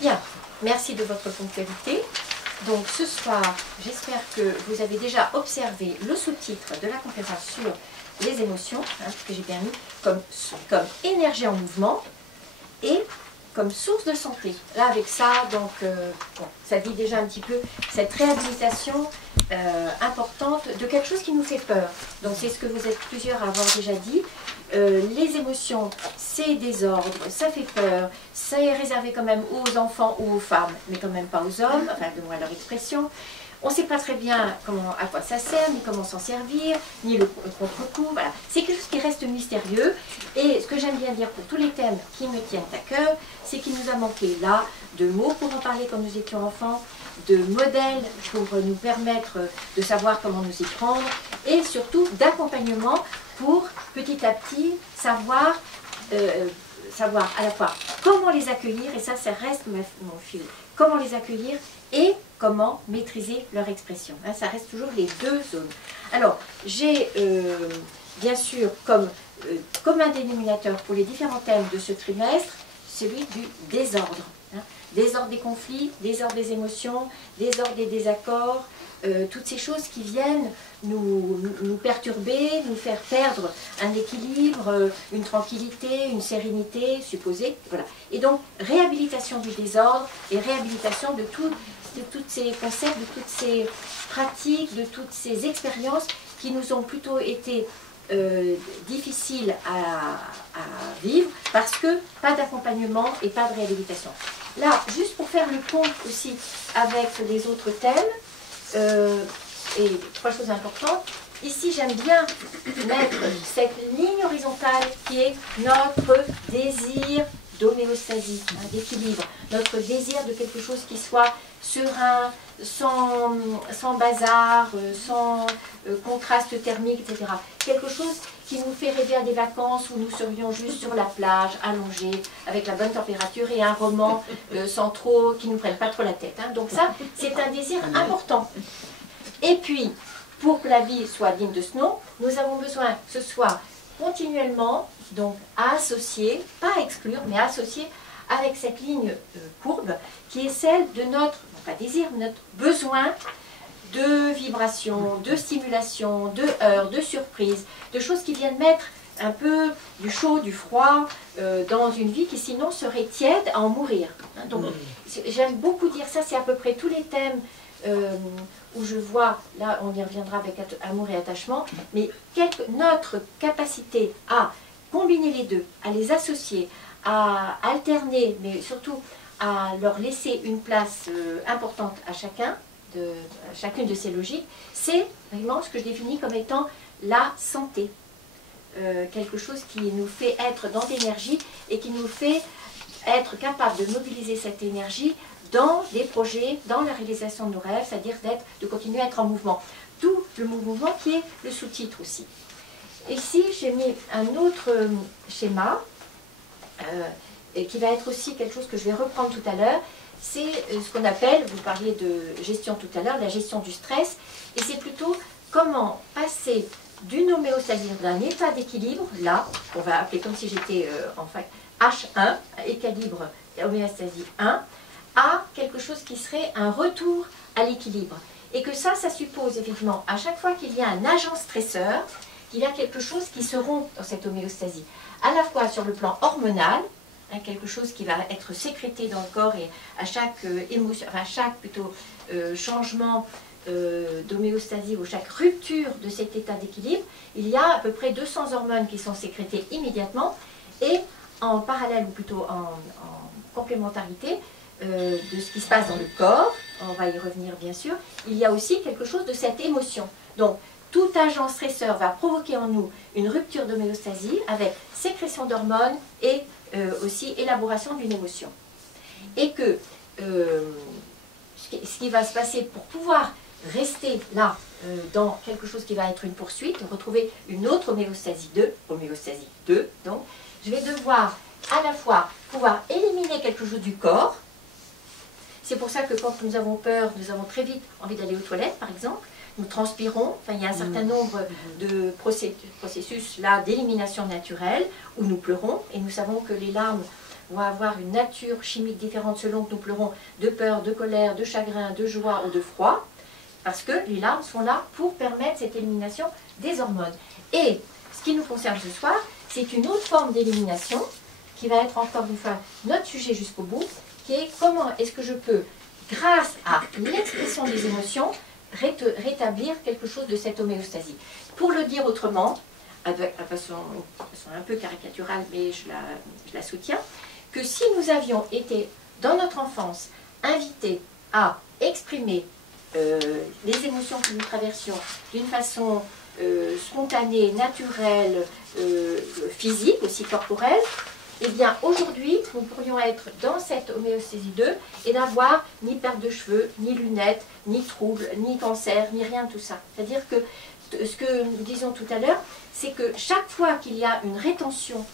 Bien, merci de votre ponctualité. Donc ce soir, j'espère que vous avez déjà observé le sous-titre de la conférence sur les émotions, que j'ai bien mis comme énergie en mouvement et comme source de santé. Là, avec ça, donc, bon, ça dit déjà un petit peu cette réhabilitation importante de quelque chose qui nous fait peur. Donc, c'est ce que vous êtes plusieurs à avoir déjà dit. Les émotions, c'est désordre, ça fait peur, ça est réservé quand même aux enfants ou aux femmes, mais quand même pas aux hommes, enfin, de moins leur expression. On ne sait pas très bien à quoi ça sert, ni comment s'en servir, ni le contre-coup. Voilà. C'est quelque chose qui reste mystérieux. Et ce que j'aime bien dire pour tous les thèmes qui me tiennent à cœur, c'est qu'il nous a manqué là de mots pour en parler quand nous étions enfants, de modèles pour nous permettre de savoir comment nous y prendre, et surtout d'accompagnement pour petit à petit savoir à la fois comment les accueillir, et ça reste mon fil, comment les accueillir et comment maîtriser leur expression. Hein, ça reste toujours les deux zones. Alors, j'ai bien sûr comme un dénominateur pour les différents thèmes de ce trimestre, celui du désordre. Hein. Désordre des conflits, désordre des émotions, désordre des désaccords, toutes ces choses qui viennent nous perturber, nous faire perdre un équilibre, une tranquillité, une sérénité supposée. Voilà. Et donc, réhabilitation du désordre et réhabilitation de tous ces concepts, de toutes ces pratiques, de toutes ces expériences qui nous ont plutôt été difficiles à vivre parce que pas d'accompagnement et pas de réhabilitation. Là, juste pour faire le pont aussi avec les autres thèmes, et trois choses importantes, ici j'aime bien mettre cette ligne horizontale qui est notre désir d'homéostasie, d'équilibre, notre désir de quelque chose qui soit serein, sans bazar, sans contraste thermique, etc. Quelque chose qui nous fait rêver à des vacances où nous serions juste sur la plage, allongés, avec la bonne température et un roman qui ne nous prenne pas trop la tête. Hein. Donc ça, c'est un désir important. Et puis, pour que la vie soit digne de ce nom, nous avons besoin que ce soit continuellement, donc à associer, pas à exclure, mais à associer avec cette ligne courbe qui est celle de notre, non pas désir, mais notre besoin de vibration, de stimulation, de heurts, de surprise, de choses qui viennent mettre un peu du chaud, du froid dans une vie qui sinon serait tiède à en mourir. Donc j'aime beaucoup dire ça, c'est à peu près tous les thèmes où je vois, là on y reviendra avec amour et attachement, mais notre capacité à combiner les deux, à les associer, à alterner, mais surtout à leur laisser une place importante à chacune de ces logiques, c'est vraiment ce que je définis comme étant la santé. Quelque chose qui nous fait être dans l'énergie et qui nous fait être capable de mobiliser cette énergie dans des projets, dans la réalisation de nos rêves, c'est-à-dire de continuer à être en mouvement. Tout le mouvement qui est le sous-titre aussi. Ici, j'ai mis un autre schéma qui va être aussi quelque chose que je vais reprendre tout à l'heure. C'est ce qu'on appelle, vous parliez de gestion tout à l'heure, la gestion du stress, et c'est plutôt comment passer d'une homéostasie, d'un état d'équilibre, là, on va appeler comme si j'étais en fait H1, équilibre, homéostasie 1, à quelque chose qui serait un retour à l'équilibre. Et que ça suppose effectivement, à chaque fois qu'il y a un agent stresseur, qu'il y a quelque chose qui se rompt dans cette homéostasie. À la fois sur le plan hormonal, quelque chose qui va être sécrété dans le corps, et à chaque émotion, enfin chaque plutôt changement d'homéostasie ou chaque rupture de cet état d'équilibre, il y a à peu près 200 hormones qui sont sécrétées immédiatement, et en parallèle ou plutôt en complémentarité de ce qui se passe dans le corps, on va y revenir bien sûr, il y a aussi quelque chose de cette émotion. Donc tout agent stresseur va provoquer en nous une rupture d'homéostasie avec sécrétion d'hormones et aussi élaboration d'une émotion. Et que ce qui va se passer pour pouvoir rester là dans quelque chose qui va être une poursuite, retrouver une autre homéostasie 2, donc je vais devoir à la fois pouvoir éliminer quelque chose du corps. C'est pour ça que quand nous avons peur, nous avons très vite envie d'aller aux toilettes par exemple, nous transpirons, enfin, il y a un certain nombre de processus là d'élimination naturelle où nous pleurons, et nous savons que les larmes vont avoir une nature chimique différente selon que nous pleurons de peur, de colère, de chagrin, de joie ou de froid, parce que les larmes sont là pour permettre cette élimination des hormones. Et ce qui nous concerne ce soir, c'est une autre forme d'élimination qui va être encore une fois notre sujet jusqu'au bout, qui est comment est-ce que je peux, grâce à l'expression des émotions, rétablir quelque chose de cette homéostasie. Pour le dire autrement, de façon un peu caricaturale, mais je la soutiens, que si nous avions été, dans notre enfance, invités à exprimer les émotions que nous traversions d'une façon spontanée, naturelle, physique, aussi corporelle, eh bien aujourd'hui, nous pourrions être dans cette homéostasie 2 et n'avoir ni perte de cheveux, ni lunettes, ni troubles, ni cancer, ni rien de tout ça. C'est-à-dire que ce que nous disions tout à l'heure, c'est que chaque fois qu'il y a une rétention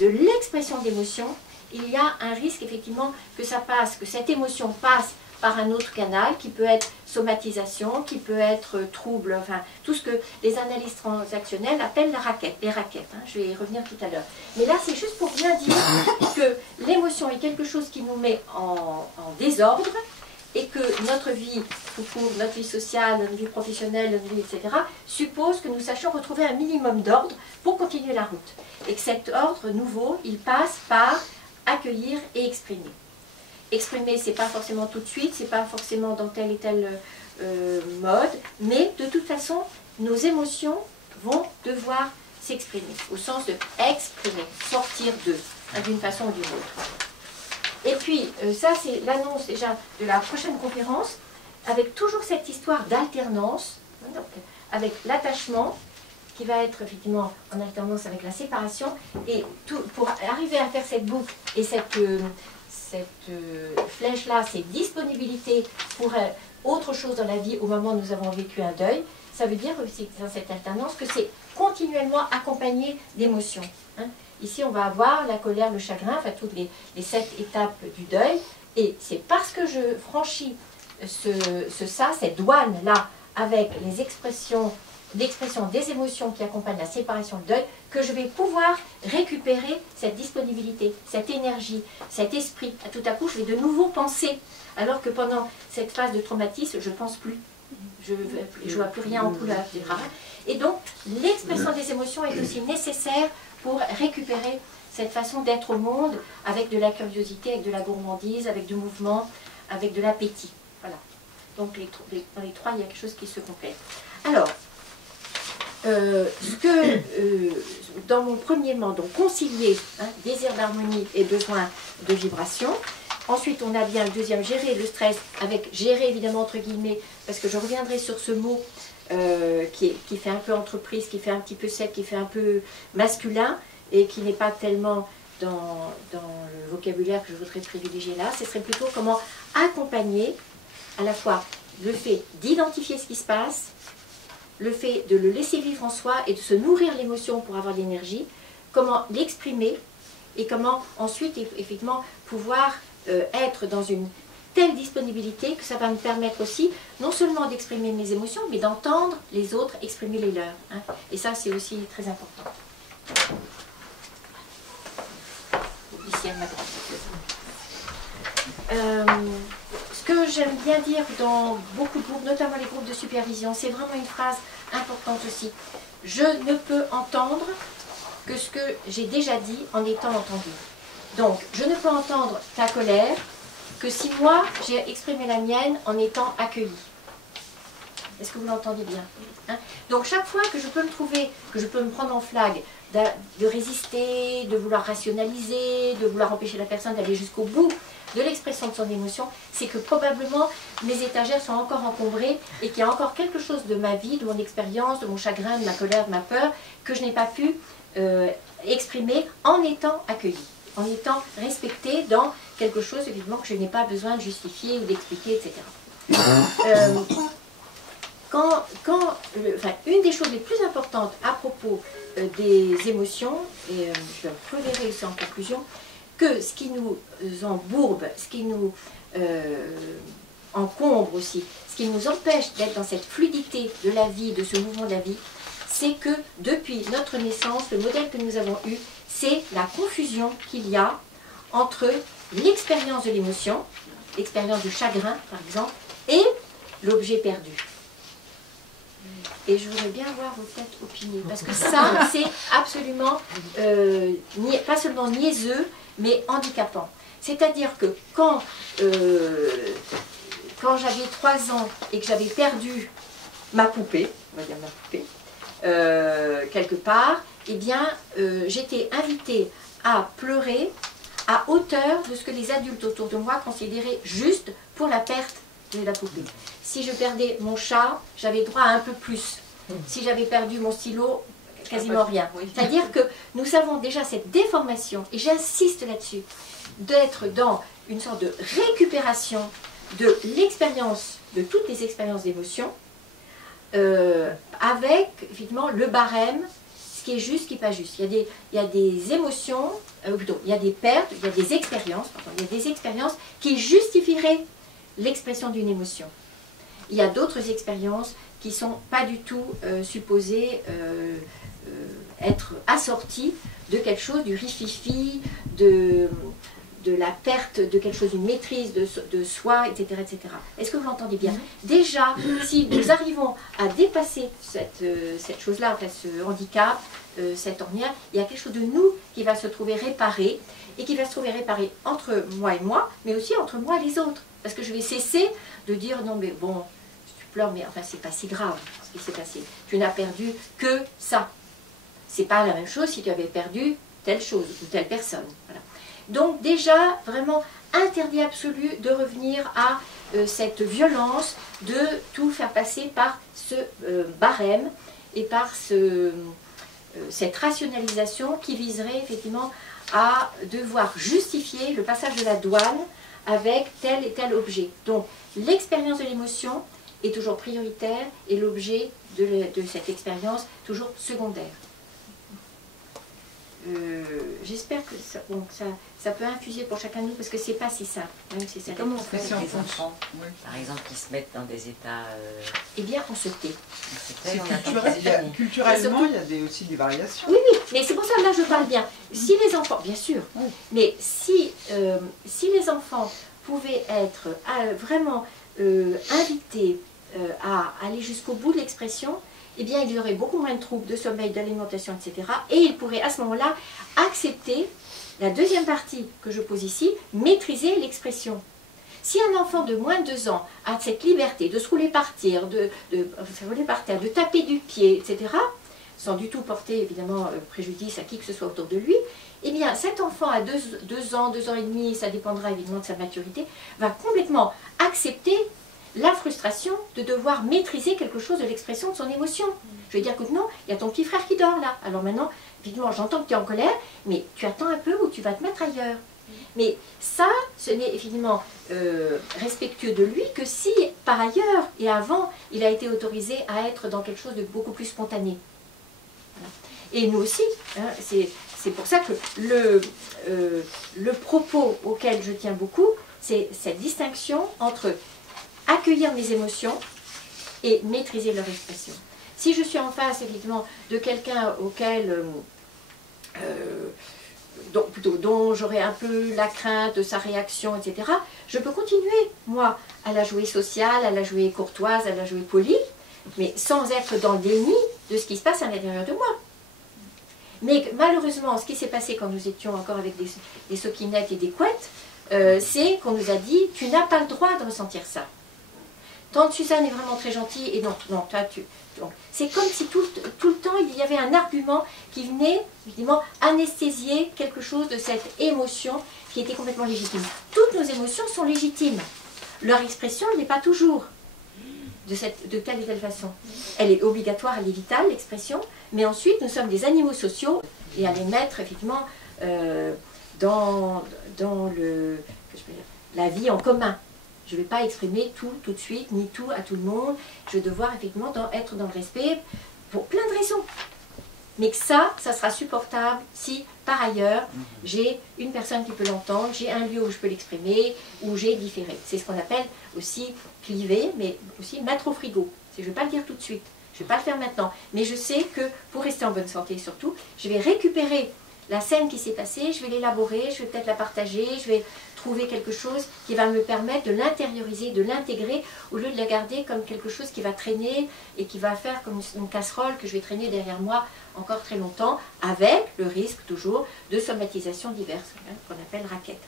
de l'expression d'émotion, il y a un risque effectivement que ça passe, que cette émotion passe par un autre canal qui peut être somatisation, qui peut être trouble, enfin tout ce que les analystes transactionnels appellent les raquettes. Hein, je vais y revenir tout à l'heure. Mais là, c'est juste pour bien dire que l'émotion est quelque chose qui nous met en désordre et que notre vie, notre vie sociale, notre vie professionnelle, notre vie, etc., suppose que nous sachions retrouver un minimum d'ordre pour continuer la route. Et que cet ordre nouveau, il passe par accueillir et exprimer. Exprimer, c'est pas forcément tout de suite, c'est pas forcément dans tel et tel mode, mais de toute façon, nos émotions vont devoir s'exprimer, au sens de exprimer, sortir d'eux, hein, d'une façon ou d'une autre. Et puis, ça c'est l'annonce déjà de la prochaine conférence, avec toujours cette histoire d'alternance, hein, donc avec l'attachement, qui va être effectivement en alternance avec la séparation, et tout, pour arriver à faire cette boucle et cette flèche-là, cette disponibilité pour autre chose dans la vie au moment où nous avons vécu un deuil, ça veut dire aussi dans cette alternance que c'est continuellement accompagné d'émotions. Hein. Ici, on va avoir la colère, le chagrin, enfin toutes les 7 étapes du deuil, et c'est parce que je franchis cette douane-là avec les expression des émotions qui accompagnent la séparation, le deuil, que je vais pouvoir récupérer cette disponibilité, cette énergie, cet esprit. Tout à coup, je vais de nouveau penser, alors que pendant cette phase de traumatisme, je ne pense plus. Je ne vois plus rien en couleur, etc. Et donc, l'expression des émotions est aussi nécessaire pour récupérer cette façon d'être au monde avec de la curiosité, avec de la gourmandise, avec du mouvement, avec de l'appétit. Voilà. Donc, dans les trois, il y a quelque chose qui se complète. Alors, dans mon premièrement, donc concilier désir d'harmonie et besoin de vibration. Ensuite, on a bien le deuxième, gérer le stress, avec gérer évidemment entre guillemets, parce que je reviendrai sur ce mot qui fait un peu entreprise, qui fait un petit peu sec, qui fait un peu masculin, et qui n'est pas tellement dans le vocabulaire que je voudrais privilégier là. Ce serait plutôt comment accompagner à la fois le fait d'identifier ce qui se passe, le fait de le laisser vivre en soi et de se nourrir l'émotion pour avoir de l'énergie, comment l'exprimer et comment ensuite effectivement pouvoir être dans une telle disponibilité que ça va me permettre aussi non seulement d'exprimer mes émotions, mais d'entendre les autres exprimer les leurs. Hein. Et ça, c'est aussi très important. Ici, elle m'a ce que j'aime bien dire dans beaucoup de groupes, notamment les groupes de supervision, c'est vraiment une phrase importante aussi. Je ne peux entendre que ce que j'ai déjà dit en étant entendu. Donc, je ne peux entendre ta colère que si moi, j'ai exprimé la mienne en étant accueillie. Est-ce que vous l'entendez bien, hein? Donc, chaque fois que je peux me trouver, que je peux me prendre en flag, de résister, de vouloir rationaliser, de vouloir empêcher la personne d'aller jusqu'au bout de l'expression de son émotion, c'est que probablement mes étagères sont encore encombrées et qu'il y a encore quelque chose de ma vie, de mon expérience, de mon chagrin, de ma colère, de ma peur, que je n'ai pas pu exprimer en étant accueillie, en étant respectée dans quelque chose évidemment que je n'ai pas besoin de justifier ou d'expliquer, etc. Une des choses les plus importantes à propos des émotions, et je reverrai ça en conclusion, que ce qui nous embourbe, ce qui nous encombre aussi, ce qui nous empêche d'être dans cette fluidité de la vie, de ce mouvement de la vie, c'est que depuis notre naissance, le modèle que nous avons eu, c'est la confusion qu'il y a entre l'expérience de l'émotion, l'expérience du chagrin par exemple, et l'objet perdu. Et je voudrais bien voir vos têtes opinies, parce que ça, c'est absolument, pas seulement niaiseux, mais handicapant. C'est-à-dire que quand j'avais 3 ans et que j'avais perdu ma poupée, on va dire ma poupée, quelque part, eh bien, j'étais invitée à pleurer à hauteur de ce que les adultes autour de moi considéraient juste pour la perte de la poupée. Si je perdais mon chat, j'avais droit à un peu plus. Si j'avais perdu mon stylo, quasiment rien. C'est-à-dire que nous avons déjà cette déformation, et j'insiste là-dessus, d'être dans une sorte de récupération de l'expérience, de toutes les expériences d'émotion, avec effectivement le barème, ce qui est juste, ce qui n'est pas juste. Il y a des émotions, plutôt, il y a des pertes, il y a des expériences, qui justifieraient l'expression d'une émotion. Il y a d'autres expériences qui ne sont pas du tout supposées être assorties de quelque chose, du rififi, de la perte de quelque chose, d'une maîtrise de soi, etc. etc. Est-ce que vous l'entendez bien? Déjà, si nous arrivons à dépasser cette chose-là, enfin, ce handicap, cette ornière, il y a quelque chose de nous qui va se trouver réparé, et qui va se trouver réparé entre moi et moi, mais aussi entre moi et les autres. Parce que je vais cesser de dire, non mais bon, tu pleures, mais enfin c'est pas si grave ce qui s'est passé. Tu n'as perdu que ça. C'est pas la même chose si tu avais perdu telle chose ou telle personne. Voilà. Donc déjà, vraiment, interdit absolu de revenir à cette violence, de tout faire passer par ce barème et par cette rationalisation qui viserait effectivement à devoir justifier le passage de la douane avec tel et tel objet. Donc l'expérience de l'émotion est toujours prioritaire et l'objet de cette expérience toujours secondaire. J'espère que ça peut infuser pour chacun de nous, parce que c'est pas si simple. Même si comment on fait avec les enfants, par exemple, qui se mettent dans des états... Eh bien, on se tait. Culturellement, il y a aussi des variations. Oui, oui, mais c'est pour ça que là je parle bien. Si les enfants, bien sûr, mais si les enfants pouvaient être vraiment invités à aller jusqu'au bout de l'expression, eh bien, il y aurait beaucoup moins de troubles de sommeil, d'alimentation, etc. Et ils pourraient à ce moment-là accepter la deuxième partie que je pose ici, maîtriser l'expression. Si un enfant de moins de 2 ans a cette liberté de se rouler par terre, de taper du pied, etc., sans du tout porter évidemment préjudice à qui que ce soit autour de lui, eh bien cet enfant à 2 ans, 2 ans et demi, ça dépendra évidemment de sa maturité, va complètement accepter la frustration de devoir maîtriser quelque chose de l'expression de son émotion. Je vais dire que non, il y a ton petit frère qui dort là. Alors maintenant, évidemment, j'entends que tu es en colère, mais tu attends un peu ou tu vas te mettre ailleurs. Mais ça, ce n'est évidemment respectueux de lui que si, par ailleurs et avant, il a été autorisé à être dans quelque chose de beaucoup plus spontané. Voilà. Et nous aussi, hein, c'est pour ça que le propos auquel je tiens beaucoup, c'est cette distinction entre accueillir mes émotions et maîtriser leur expression. Si je suis en face, évidemment, de quelqu'un auquel, dont j'aurais un peu la crainte de sa réaction, etc., je peux continuer, moi, à la jouer sociale, à la jouer courtoise, à la jouer polie, mais sans être dans le déni de ce qui se passe à l'intérieur de moi. Mais malheureusement, ce qui s'est passé quand nous étions encore avec des soquinettes et des couettes, c'est qu'on nous a dit « tu n'as pas le droit de ressentir ça ». Tante Suzanne est vraiment très gentille, et non, toi tu... C'est comme si tout le temps il y avait un argument qui venait, évidemment, anesthésier quelque chose de cette émotion qui était complètement légitime. Toutes nos émotions sont légitimes. Leur expression n'est pas toujours de telle et telle façon. Elle est obligatoire, elle est vitale, l'expression, mais ensuite nous sommes des animaux sociaux, et à les mettre, effectivement, dans la vie en commun. Je ne vais pas exprimer tout de suite, ni tout à tout le monde. Je vais devoir effectivement être dans le respect pour plein de raisons. Mais que ça sera supportable si par ailleurs, j'ai une personne qui peut l'entendre, j'ai un lieu où je peux l'exprimer, où j'ai différé. C'est ce qu'on appelle aussi cliver, mais aussi mettre au frigo. Je ne vais pas le dire tout de suite, je ne vais pas le faire maintenant. Mais je sais que pour rester en bonne santé surtout, je vais récupérer la scène qui s'est passée, je vais l'élaborer, je vais peut-être la partager, je vais trouver quelque chose qui va me permettre de l'intérioriser, de l'intégrer, au lieu de la garder comme quelque chose qui va traîner et qui va faire comme une casserole que je vais traîner derrière moi encore très longtemps, avec le risque toujours de somatisation diverses, hein, qu'on appelle raquette.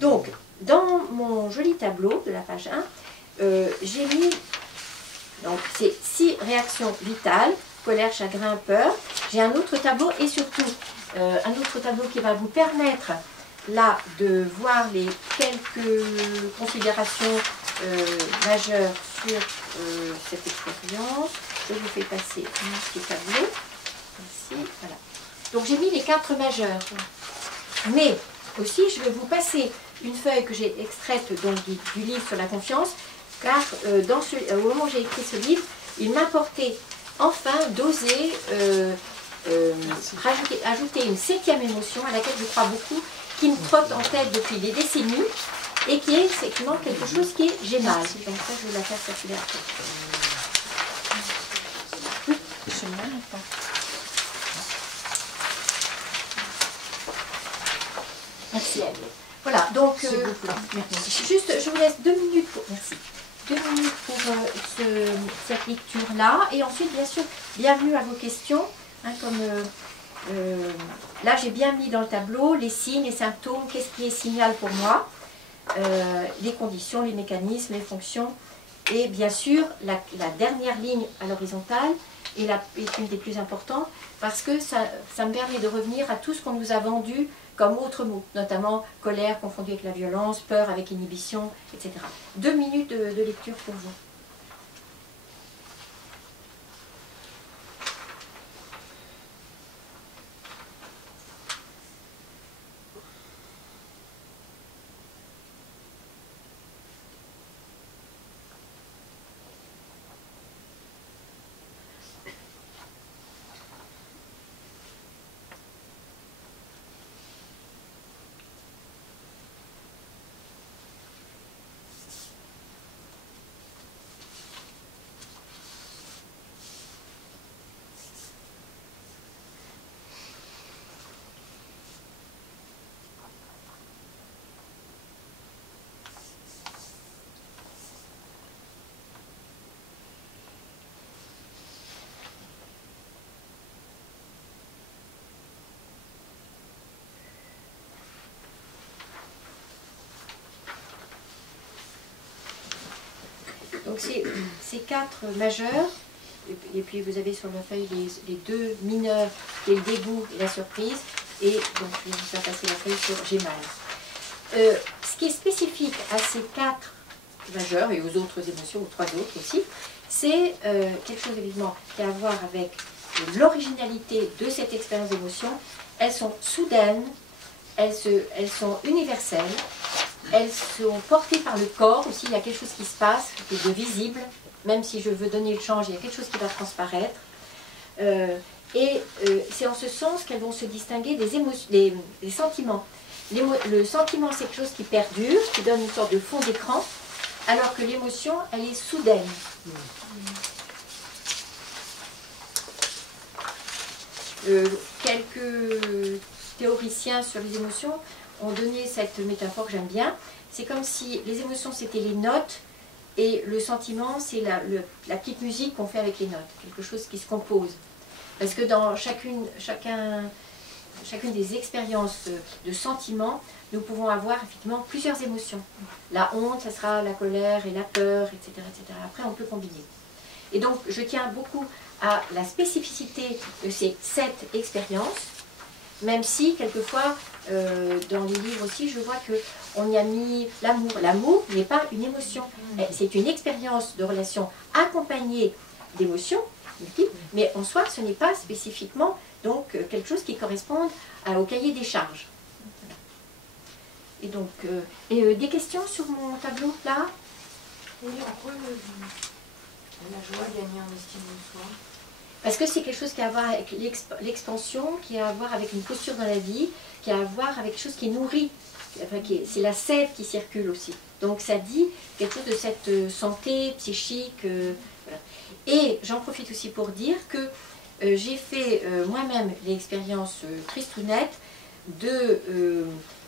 Donc, dans mon joli tableau de la page 1, j'ai mis, donc c'est 6 réactions vitales, colère, chagrin, peur. J'ai un autre tableau et surtout un autre tableau qui va vous permettre là de voir les quelques considérations majeures sur cette expérience. Je vous fais passer un petit tableau. Ici, voilà. Donc j'ai mis les 4 majeurs. Mais aussi je vais vous passer une feuille que j'ai extraite donc, du livre sur la confiance, car au moment où j'ai écrit ce livre, il m'importait enfin d'oser ajouter une 7e émotion à laquelle je crois beaucoup, qui me trotte en tête depuis des décennies et qui est effectivement quelque chose qui est j'ai mal. Comme ça, je vais la faire circuler après. J'ai mal ou pas? Merci. Voilà, donc juste, je vous laisse 2 minutes pour, merci, 2 minutes pour cette lecture-là. Et ensuite, bien sûr, bienvenue à vos questions. Hein, comme là, j'ai bien mis dans le tableau les signes, les symptômes, qu'est-ce qui est signal pour moi, les conditions, les mécanismes, les fonctions. Et bien sûr, la dernière ligne à l'horizontale est une des plus importantes parce que ça me permet de revenir à tout ce qu'on nous a vendu comme autres mots, notamment colère confondue avec la violence, peur avec inhibition, etc. 2 minutes de lecture pour vous. Donc ces 4 majeurs, et puis vous avez sur la feuille les 2 mineurs, qui est le dégoût et la surprise, et donc je vais vous faire passer la feuille sur j'ai mal. Ce qui est spécifique à ces 4 majeurs, et aux autres émotions, aux 3 autres aussi, c'est quelque chose évidemment qui a à voir avec l'originalité de cette expérience d'émotion. Elles sont soudaines, elles sont universelles, elles sont portées par le corps aussi, il y a quelque chose qui se passe, qui est de visible, même si je veux donner le change, il y a quelque chose qui va transparaître. C'est en ce sens qu'elles vont se distinguer des sentiments. Le sentiment, c'est quelque chose qui perdure, qui donne une sorte de fond d'écran, alors que l'émotion, elle est soudaine. Quelques théoriciens sur les émotions ont donné cette métaphore que j'aime bien. C'est comme si les émotions, c'était les notes, et le sentiment, c'est la petite musique qu'on fait avec les notes, quelque chose qui se compose. Parce que dans chacune des expériences de sentiments, nous pouvons avoir effectivement plusieurs émotions. La honte, ça sera la colère et la peur, etc., etc. Après, on peut combiner. Et donc, je tiens beaucoup à la spécificité de ces 7 expériences, même si, quelquefois, dans les livres aussi, je vois qu'on y a mis l'amour. L'amour n'est pas une émotion. C'est une expérience de relation accompagnée d'émotions, mais en soi, ce n'est pas spécifiquement donc, quelque chose qui corresponde au cahier des charges. Et donc, des questions sur mon tableau, là? Oui, en quoi la joie gagne en estime de soi? Parce que c'est quelque chose qui a à voir avec l'expansion, qui a à voir avec une posture dans la vie, qui a à voir avec quelque chose qui nourrit. Enfin, c'est la sève qui circule aussi. Donc ça dit quelque chose de cette santé psychique. Voilà. Et j'en profite aussi pour dire que j'ai fait moi-même l'expérience triste ou nette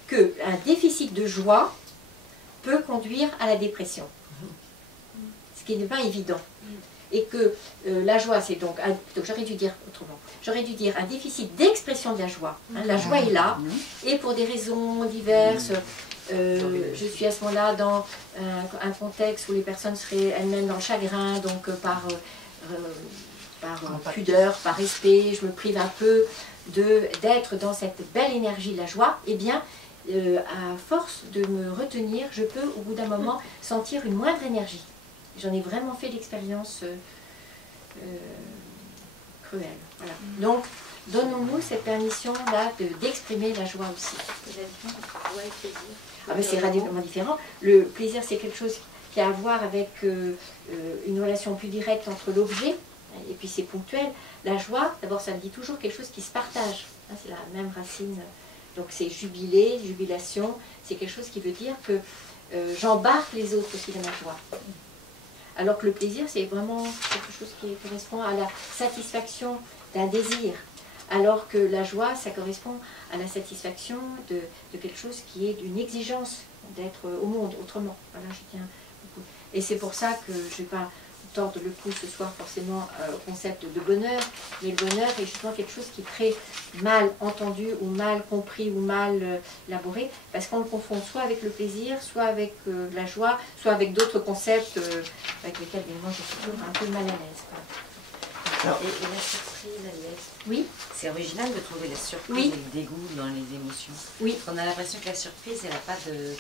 qu'un déficit de joie peut conduire à la dépression. Ce qui n'est pas évident. Et que la joie, c'est donc j'aurais dû dire autrement, j'aurais dû dire un déficit d'expression de la joie. Hein, la joie est là, et pour des raisons diverses, je suis à ce moment-là dans un contexte où les personnes seraient elles-mêmes dans le chagrin, donc par pudeur, par respect, je me prive un peu d'être dans cette belle énergie de la joie, et bien, à force de me retenir, je peux au bout d'un moment sentir une moindre énergie. J'en ai vraiment fait l'expérience cruelle. Voilà. Donc, donnons-nous cette permission-là d'exprimer la joie aussi. Ah ben, c'est radicalement différent. Le plaisir, c'est quelque chose qui a à voir avec une relation plus directe entre l'objet, et puis c'est ponctuel. La joie, d'abord, ça me dit toujours quelque chose qui se partage. Hein, c'est la même racine. Donc c'est jubilé, jubilation. C'est quelque chose qui veut dire que j'embarque les autres aussi dans ma joie. Alors que le plaisir, c'est vraiment quelque chose qui correspond à la satisfaction d'un désir. Alors que la joie, ça correspond à la satisfaction de quelque chose qui est d'une exigence d'être au monde autrement. Voilà, je tiens beaucoup. Et c'est pour ça que je ne vais pas tordre le cou ce soir forcément au concept de bonheur, mais le bonheur est justement quelque chose qui est très mal entendu ou mal compris ou mal élaboré, parce qu'on le confond soit avec le plaisir, soit avec la joie, soit avec d'autres concepts avec lesquels évidemment je suis toujours un peu mal à l'aise. Alors, et la surprise, Agnès, oui, c'est original de trouver la surprise oui, et le dégoût dans les émotions. Oui. On a l'impression que la surprise, elle n'a pas de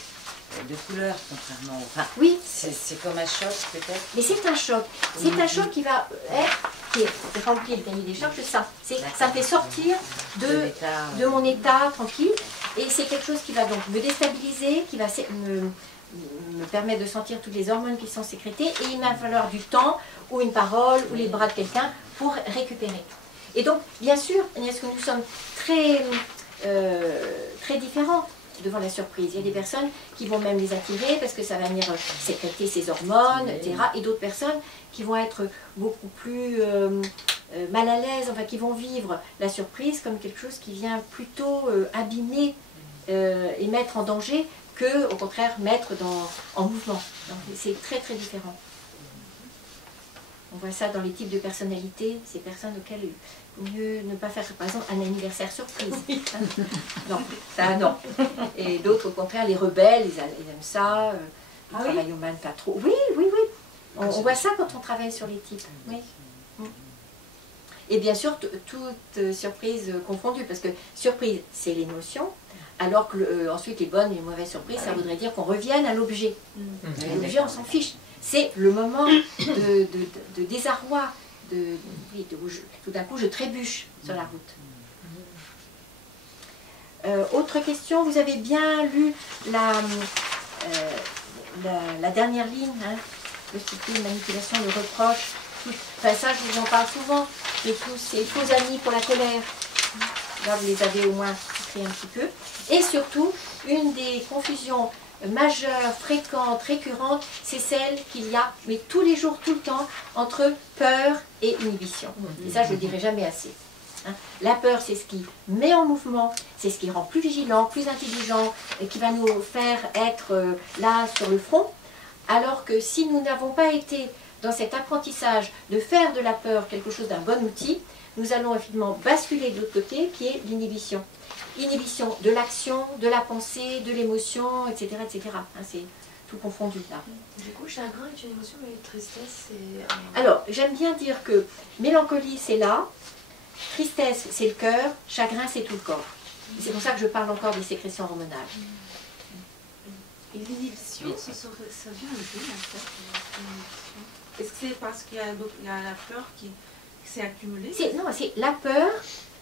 couleur, contrairement au... Enfin, oui. C'est comme un choc, peut-être. Mais c'est un choc. C'est un choc qui va être, qui est rempli le cahier des charges, c'est ça. Ça me fait sortir de mon état tranquille. Et c'est quelque chose qui va donc me déstabiliser, qui va me permettre de sentir toutes les hormones qui sont sécrétées. Et il va falloir du temps, ou une parole, ou les bras de quelqu'un pour récupérer. Et donc, bien sûr, Agnès, que nous sommes très différents devant la surprise. Il y a des personnes qui vont même les attirer parce que ça va venir sécréter ces hormones, etc. Et d'autres personnes qui vont être beaucoup plus mal à l'aise, enfin qui vont vivre la surprise comme quelque chose qui vient plutôt abîmer et mettre en danger que, au contraire, mettre en mouvement. C'est très très différent. On voit ça dans les types de personnalités, ces personnes auxquelles il vaut mieux ne pas faire, par exemple, un anniversaire surprise. Non, ça non. Et d'autres, au contraire, les rebelles, ils aiment ça, ils travaillent au mal pas trop. Oui, oui, oui. On voit ça quand on travaille sur les types. Oui. Et bien sûr, toute surprise confondue, parce que surprise, c'est l'émotion, alors que ensuite les bonnes et les mauvaises surprises, ça voudrait dire qu'on revienne à l'objet. L'objet, on s'en fiche. C'est le moment de désarroi, où tout d'un coup je trébuche sur la route. Autre question, vous avez bien lu la dernière ligne, hein, le cycle, manipulation, le reproche. Enfin, ça, je vous en parle souvent, mais tous ces faux amis pour la colère. Là, vous les avez au moins écrits un petit peu. Et surtout, une des confusions majeure, fréquente, récurrente, c'est celle qu'il y a, mais tous les jours, tout le temps, entre peur et inhibition. Et ça, je ne le dirai jamais assez. Hein. La peur, c'est ce qui met en mouvement, c'est ce qui rend plus vigilant, plus intelligent, et qui va nous faire être là sur le front, alors que si nous n'avons pas été dans cet apprentissage de faire de la peur quelque chose d'un bon outil, nous allons effectivement basculer de l'autre côté, qui est l'inhibition. Inhibition de l'action, de la pensée, de l'émotion, etc. etc. Hein, c'est tout confondu là. Du coup, chagrin est une émotion, mais tristesse, c'est... Alors, j'aime bien dire que mélancolie, c'est là, tristesse, c'est le cœur, chagrin, c'est tout le corps. C'est pour ça que je parle encore des sécrétions hormonales. Et l'inhibition, ça vient d'où en fait? Est-ce que c'est parce qu'il y a la peur qui s'est accumulée? Non, c'est la peur.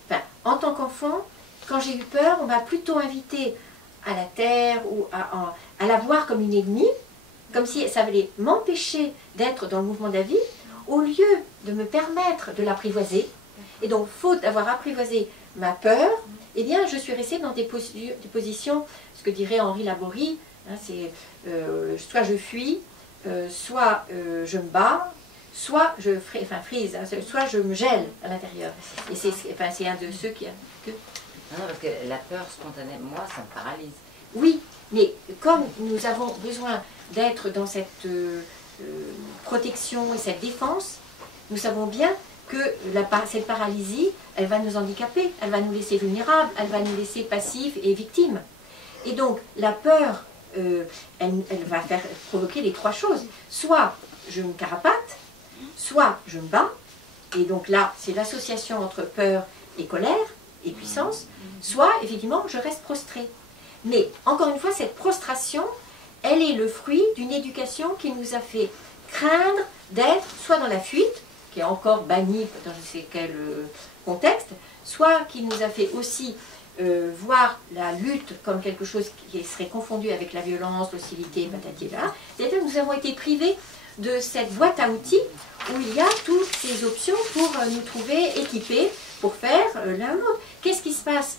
Enfin, en tant qu'enfant, quand j'ai eu peur, on m'a plutôt invité à la terre ou à la voir comme une ennemie, comme si ça allait m'empêcher d'être dans le mouvement de la vie. au lieu de me permettre de l'apprivoiser, et donc faute d'avoir apprivoisé ma peur, eh bien je suis restée dans des positions, ce que dirait Henri Laborie, hein, c'est soit je fuis, soit je me bats, soit je freeze, hein, soit je me gèle à l'intérieur. Et c'est un de ceux qui... Non, parce que la peur spontanée, moi, ça me paralyse. Oui, mais comme nous avons besoin d'être dans cette protection et cette défense, nous savons bien que cette paralysie, elle va nous handicaper, elle va nous laisser vulnérables, elle va nous laisser passifs et victimes. Et donc, la peur, elle va provoquer les trois choses. Soit je me carapate, soit je me bats, et donc là, c'est l'association entre peur et colère et puissance, soit, effectivement, je reste prostrée. Mais, encore une fois, cette prostration, elle est le fruit d'une éducation qui nous a fait craindre d'être soit dans la fuite, qui est encore bannie dans je ne sais quel contexte, soit qui nous a fait aussi voir la lutte comme quelque chose qui serait confondu avec la violence, l'hostilité, patati, là. C'est-à-dire que nous avons été privés de cette boîte à outils où il y a toutes ces options pour nous trouver équipés pour faire l'un ou l'autre. Qu'est-ce qui se passe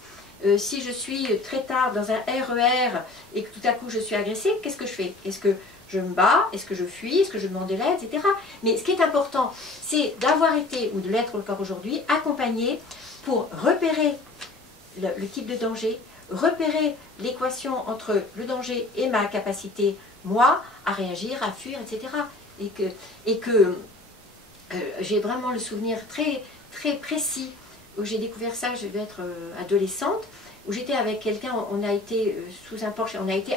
si je suis très tard dans un RER et que tout à coup je suis agressée? Qu'est-ce que je fais? Est-ce que je me bats? Est-ce que je fuis? Est-ce que je demande de l'aide? Etc. Mais ce qui est important, c'est d'avoir été, ou de l'être encore aujourd'hui, accompagné pour repérer le type de danger, repérer l'équation entre le danger et ma capacité, moi, à réagir, à fuir, etc. Et que j'ai vraiment le souvenir très, très précis où j'ai découvert ça, je devais être adolescente, où j'étais avec quelqu'un, on a été sous un porche, on a été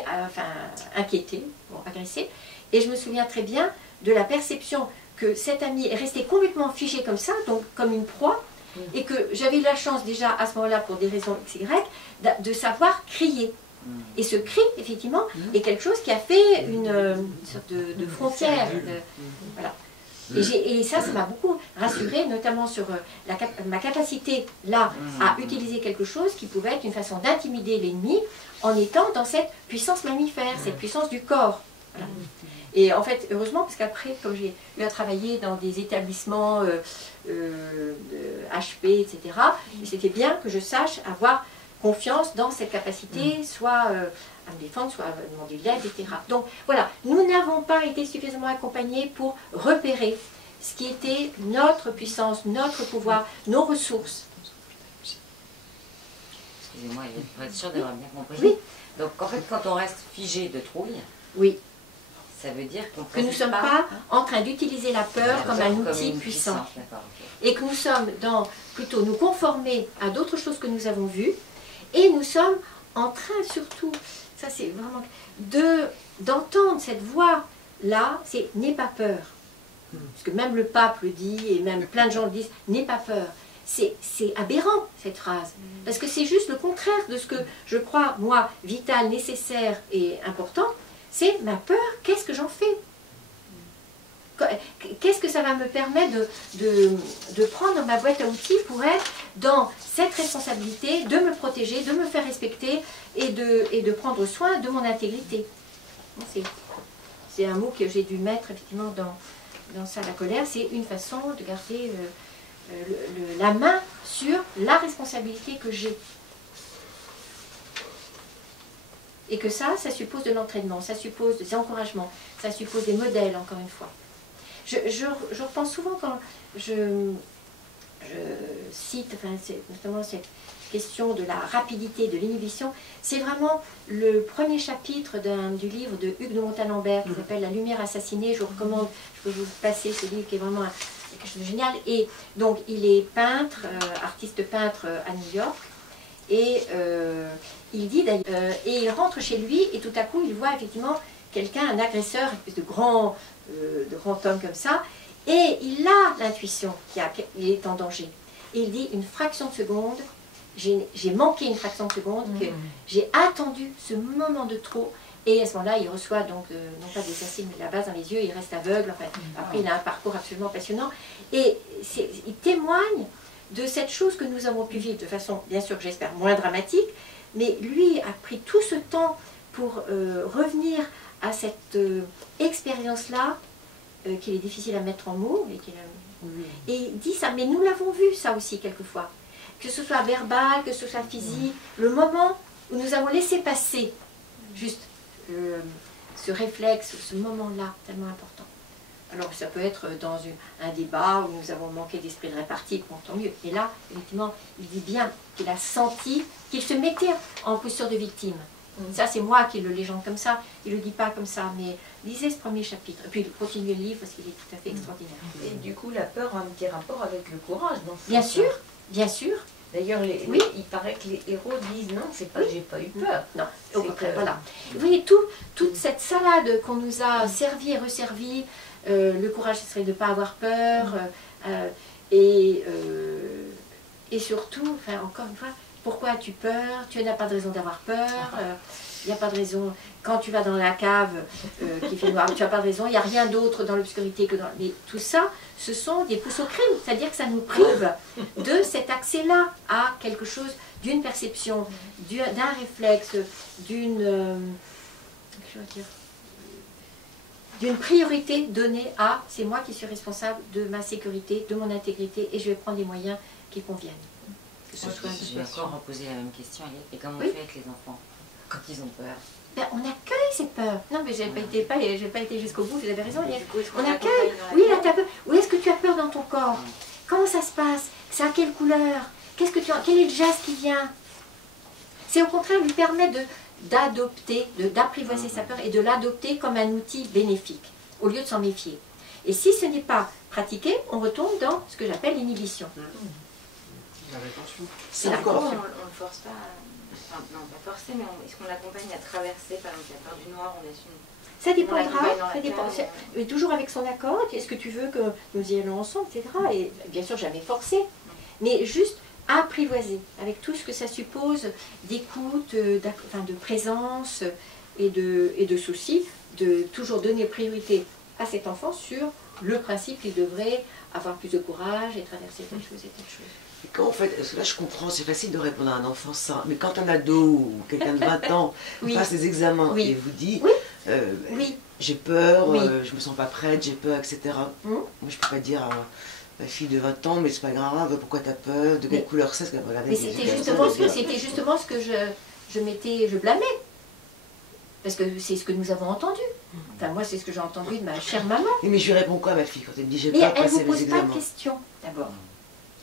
inquiétés, agressés, et je me souviens très bien de la perception que cet ami est resté complètement figé comme ça, donc comme une proie, et que j'avais eu la chance déjà à ce moment-là, pour des raisons XY, de savoir crier. Et ce cri, effectivement, est quelque chose qui a fait une sorte de frontière. Voilà. Et ça m'a beaucoup rassurée, notamment sur ma capacité, là, à utiliser quelque chose qui pouvait être une façon d'intimider l'ennemi en étant dans cette puissance mammifère, cette puissance du corps. Voilà. Et en fait, heureusement, parce qu'après, comme j'ai eu à travailler dans des établissements HP, etc., c'était bien que je sache avoir confiance dans cette capacité, soit à me défendre, soit à demander de l'aide, etc. Donc voilà, nous n'avons pas été suffisamment accompagnés pour repérer ce qui était notre puissance, notre pouvoir, nos ressources. Excusez-moi, pour être sûr d'avoir bien compris. Oui. Donc en fait, quand on reste figé de trouille, oui, ça veut dire qu'on que nous ne sommes pas en train d'utiliser la peur comme un outil puissant. Et que nous sommes dans, plutôt, nous conformer à d'autres choses que nous avons vues, et nous sommes en train surtout, ça c'est vraiment, d'entendre cette voix-là, c'est « n'aie pas peur ». Parce que même le pape le dit, et même plein de gens le disent, « n'aie pas peur ». C'est aberrant cette phrase, parce que c'est juste le contraire de ce que je crois, moi, vital, nécessaire et important, c'est ma peur, qu'est-ce que j'en fais? Qu'est-ce que ça va me permettre de prendre dans ma boîte à outils pour être dans cette responsabilité de me protéger, de me faire respecter et de prendre soin de mon intégrité. C'est un mot que j'ai dû mettre effectivement dans ça, la colère, c'est une façon de garder la main sur la responsabilité que j'ai. Et que ça suppose de l'entraînement, ça suppose des encouragements, ça suppose des modèles, encore une fois. Je repense souvent quand je cite, notamment cette question de la rapidité, de l'inhibition, c'est vraiment le premier chapitre du livre de Hugues de Montalembert qui s'appelle « La lumière assassinée ». Je vous recommande, je peux vous passer ce livre qui est vraiment quelque chose de génial. Et donc il est peintre, artiste peintre à New York, et il dit d'ailleurs, et il rentre chez lui et tout à coup il voit effectivement quelqu'un, un agresseur, une espèce de grand homme comme ça, et il a l'intuition qu'il est en danger. Et il dit une fraction de seconde, j'ai manqué une fraction de seconde, que j'ai attendu ce moment de trop, et à ce moment-là il reçoit donc, non pas des acides mais de la base dans les yeux, il reste aveugle, enfin, après il a un parcours absolument passionnant, et il témoigne de cette chose que nous avons pu vivre de façon, bien sûr, j'espère, moins dramatique, mais lui a pris tout ce temps pour revenir à cette expérience-là qu'il est difficile à mettre en mots, et il dit ça, mais nous l'avons vu ça aussi quelquefois, que ce soit verbal, que ce soit physique, le moment où nous avons laissé passer juste ce réflexe, ce moment-là, tellement important. Alors ça peut être dans un débat où nous avons manqué d'esprit de répartie, bon, tant mieux. Et là, effectivement, il dit bien qu'il a senti qu'il se mettait en posture de victime. Ça, c'est moi qui le légende comme ça, il ne le dit pas comme ça, mais lisez ce premier chapitre, et puis continuez le livre parce qu'il est tout à fait extraordinaire. Et du coup, la peur a un petit rapport avec le courage. Donc, Bien sûr, bien sûr. D'ailleurs, Oui. il paraît que les héros disent non, c'est pas que j'ai pas eu peur. Non, au C'est contraire, que- voilà. Vous voyez, toute cette salade qu'on nous a servi et resservi, le courage, ce serait de ne pas avoir peur, et surtout, enfin, encore une fois, pourquoi as-tu peur? Tu n'as pas de raison d'avoir peur. Il n'y a pas de raison. Quand tu vas dans la cave qui fait noir, tu n'as pas de raison. Il n'y a rien d'autre dans l'obscurité que dans... Mais tout ça, ce sont des pousses au crime. C'est-à-dire que ça nous prive de cet accès-là à quelque chose, d'une perception, d'un réflexe, d'une priorité donnée à « c'est moi qui suis responsable de ma sécurité, de mon intégrité et je vais prendre les moyens qui conviennent ». Que ce soit Je vais encore reposer la même question. Et comment on Oui. fait avec les enfants quand ils ont peur? Ben, on accueille ces peurs. Non, mais je n'ai pas été jusqu'au bout, vous avez raison. Du coup, est-ce qu'on On accompagne accueille. dans la Oui, là, peur tu as peur. Où est-ce que tu as peur dans ton corps? Comment ça se passe? C'est à quelle couleur? Qu'est-ce que quel est le geste qui vient? C'est au contraire lui permettre d'adopter, d'apprivoiser sa peur et de l'adopter comme un outil bénéfique, au lieu de s'en méfier. Et si ce n'est pas pratiqué, on retombe dans ce que j'appelle l'inhibition. La rétention. C'est Pourquoi la on ne le force pas enfin, non, pas forcer, mais est-ce qu'on l'accompagne à traverser, par exemple, la peur du noir, on assume. Ça dépendra, l'accompagne dans la ça dépend. cave, Mais toujours avec son accord, est-ce que tu veux que nous y allons ensemble, etc. Et bien sûr, jamais forcer, mais juste apprivoiser, avec tout ce que ça suppose d'écoute, de présence et de souci, de toujours donner priorité à cet enfant sur le principe qu'il devrait avoir plus de courage et traverser telle chose et telle chose. Et quand en fait, parce que là je comprends, c'est facile de répondre à un enfant ça, mais quand un ado ou quelqu'un de 20 ans Oui. passe les examens Oui. et vous dit Oui. Oui, j'ai peur, Oui. je me sens pas prête, j'ai peur, etc. Moi je peux pas dire à ma fille de 20 ans, mais c'est pas grave, pourquoi t'as peur, de quelle Mais- couleur c'est, parce qu'elle va regarder Mais les c'était yeux, justement ce que je blâmais. Parce que c'est ce que nous avons entendu. Enfin, moi, c'est ce que j'ai entendu de ma chère maman. Oui, mais je lui réponds quoi à ma fille quand elle me dit j'ai Mais peur de elle ne vous passer les pose pas de examens? questions, d'abord.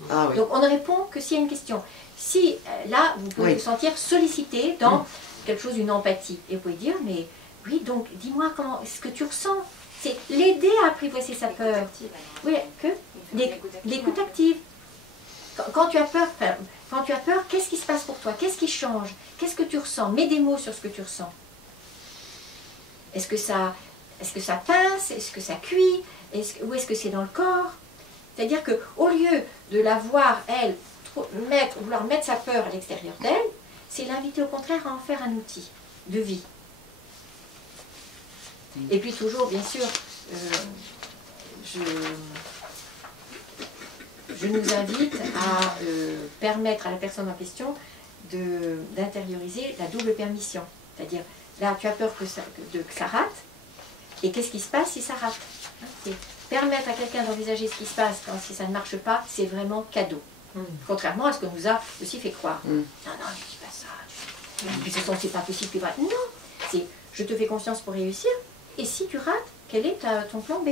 Ah oui. Donc, on ne répond que s'il y a une question. Si, là, vous pouvez Oui. vous sentir sollicité dans quelque chose, une empathie. Et vous pouvez dire, mais oui, donc, dis-moi comment, ce que tu ressens. C'est l'aider à apprivoiser sa peur. Active, alors. Oui, que l'écoute active. Quand tu as peur, qu'est-ce qui se passe pour toi? Qu'est-ce qui change? Qu'est-ce que tu ressens? Mets des mots sur ce que tu ressens. Est-ce que ça pince? Est-ce que ça cuit? Ou est-ce que c'est dans le corps? C'est-à-dire qu'au lieu de la voir, elle, vouloir mettre sa peur à l'extérieur d'elle, c'est l'inviter au contraire à en faire un outil de vie. Et puis toujours, bien sûr, je nous invite à permettre à la personne en question d'intérioriser la double permission. C'est-à-dire, là, tu as peur que ça rate, et qu'est-ce qui se passe si ça rate? C'est permettre à quelqu'un d'envisager ce qui se passe si ça ne marche pas, c'est vraiment cadeau. Contrairement à ce qu'on nous a aussi fait croire. Non, non, ne dis pas ça. Et puis c'est pas possible, c'est vrai. Non, c'est je te fais confiance pour réussir, et si tu rates, quel est ton plan B?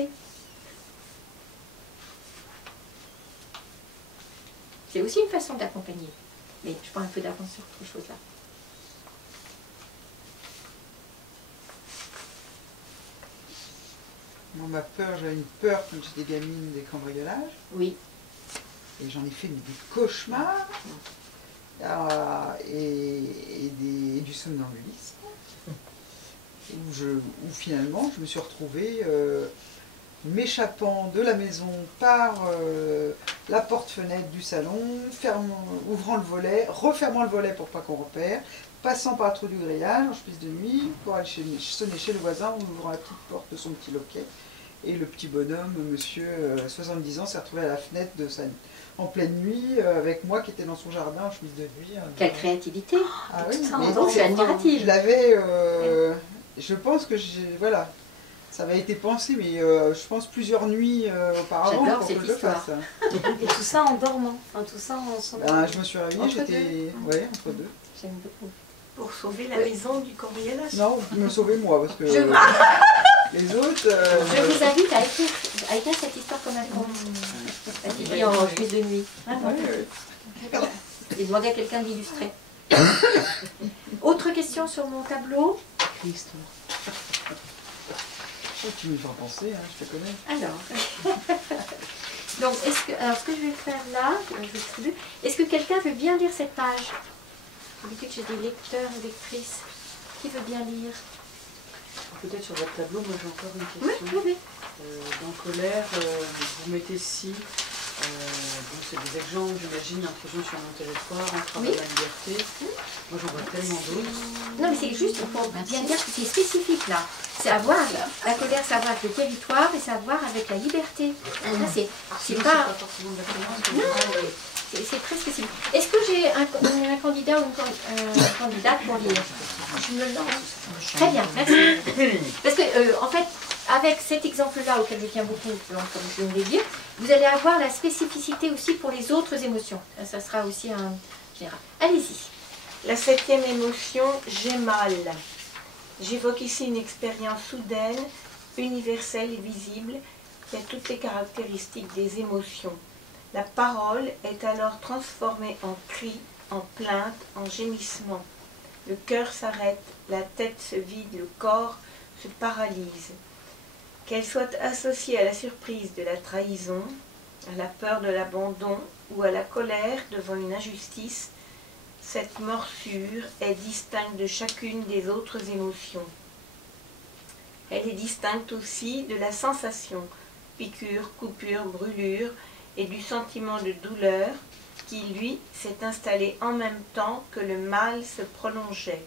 C'est aussi une façon d'accompagner. Mais je prends un peu d'avance sur ces choses-là. Moi, ma peur, j'avais une peur quand j'étais gamine des cambriolages. Oui. Et j'en ai fait des cauchemars et du somnambulisme. Où finalement, je me suis retrouvée m'échappant de la maison par la porte-fenêtre du salon, ouvrant le volet, refermant le volet pour pas qu'on repère, passant par le trou du grillage en chemise de nuit pour aller sonner chez le voisin en ouvrant la petite porte de son petit loquet. Et le petit bonhomme, monsieur 70 ans, s'est retrouvé à la fenêtre en pleine nuit avec moi qui était dans son jardin en chemise de nuit. Quelle créativité! Ah oui, Je suis admirative. je l'avais... je pense que voilà. Ça avait été pensé, mais je pense plusieurs nuits auparavant J'adore pour que cette je le histoire. fasse. Et tout ça en dormant. Enfin, tout ça en somnambule. Ben, je me suis réveillée, j'étais entre deux. J'aime beaucoup. Pour sauver la maison du cambriolage. Non, me sauver moi, parce que Je, les autres... je vous invite à écrire cette histoire comme un conte. Et en chemise de nuit. Vraiment. ouais. Et demander à quelqu'un d'illustrer. Autre question sur mon tableau. Christ. Oh, tu me fais penser, hein, je te connais. Alors, donc, alors, ce que je vais faire là, je vais distribuer. Est-ce que quelqu'un veut bien lire cette page? D'habitude, j'ai des lecteurs et lectrices. Qui veut bien lire? Peut-être sur votre tableau, moi j'ai encore une Oui, question. oui. Dans colère, vous mettez si, donc c'est des exemples, j'imagine, intrusion sur mon territoire, entrave à la liberté. Moi j'en vois tellement d'autres. Non, mais c'est juste pour bien dire que c'est spécifique là. C'est à voir, la colère, c'est à voir avec le territoire et c'est à voir avec la liberté. Là, c'est Sinon, pas. c'est pas forcément de la colère. Non, c'est très spécifique. Est-ce que j'ai un candidat ou une candidate pour lire? Je me lance. Très bien, merci. Parce que, en fait, avec cet exemple-là, auquel je tiens beaucoup, donc, comme je viens de le dire, vous allez avoir la spécificité aussi pour les autres émotions. Ça sera aussi un général. Allez-y. La 7e émotion, j'ai mal. J'évoque ici une expérience soudaine, universelle et visible, qui a toutes les caractéristiques des émotions. La parole est alors transformée en cri, en plainte, en gémissement. Le cœur s'arrête, la tête se vide, le corps se paralyse. Qu'elle soit associée à la surprise de la trahison, à la peur de l'abandon ou à la colère devant une injustice, cette morsure est distincte de chacune des autres émotions. Elle est distincte aussi de la sensation, piqûre, coupure, brûlure, et du sentiment de douleur qui, lui, s'est installé en même temps que le mal se prolongeait.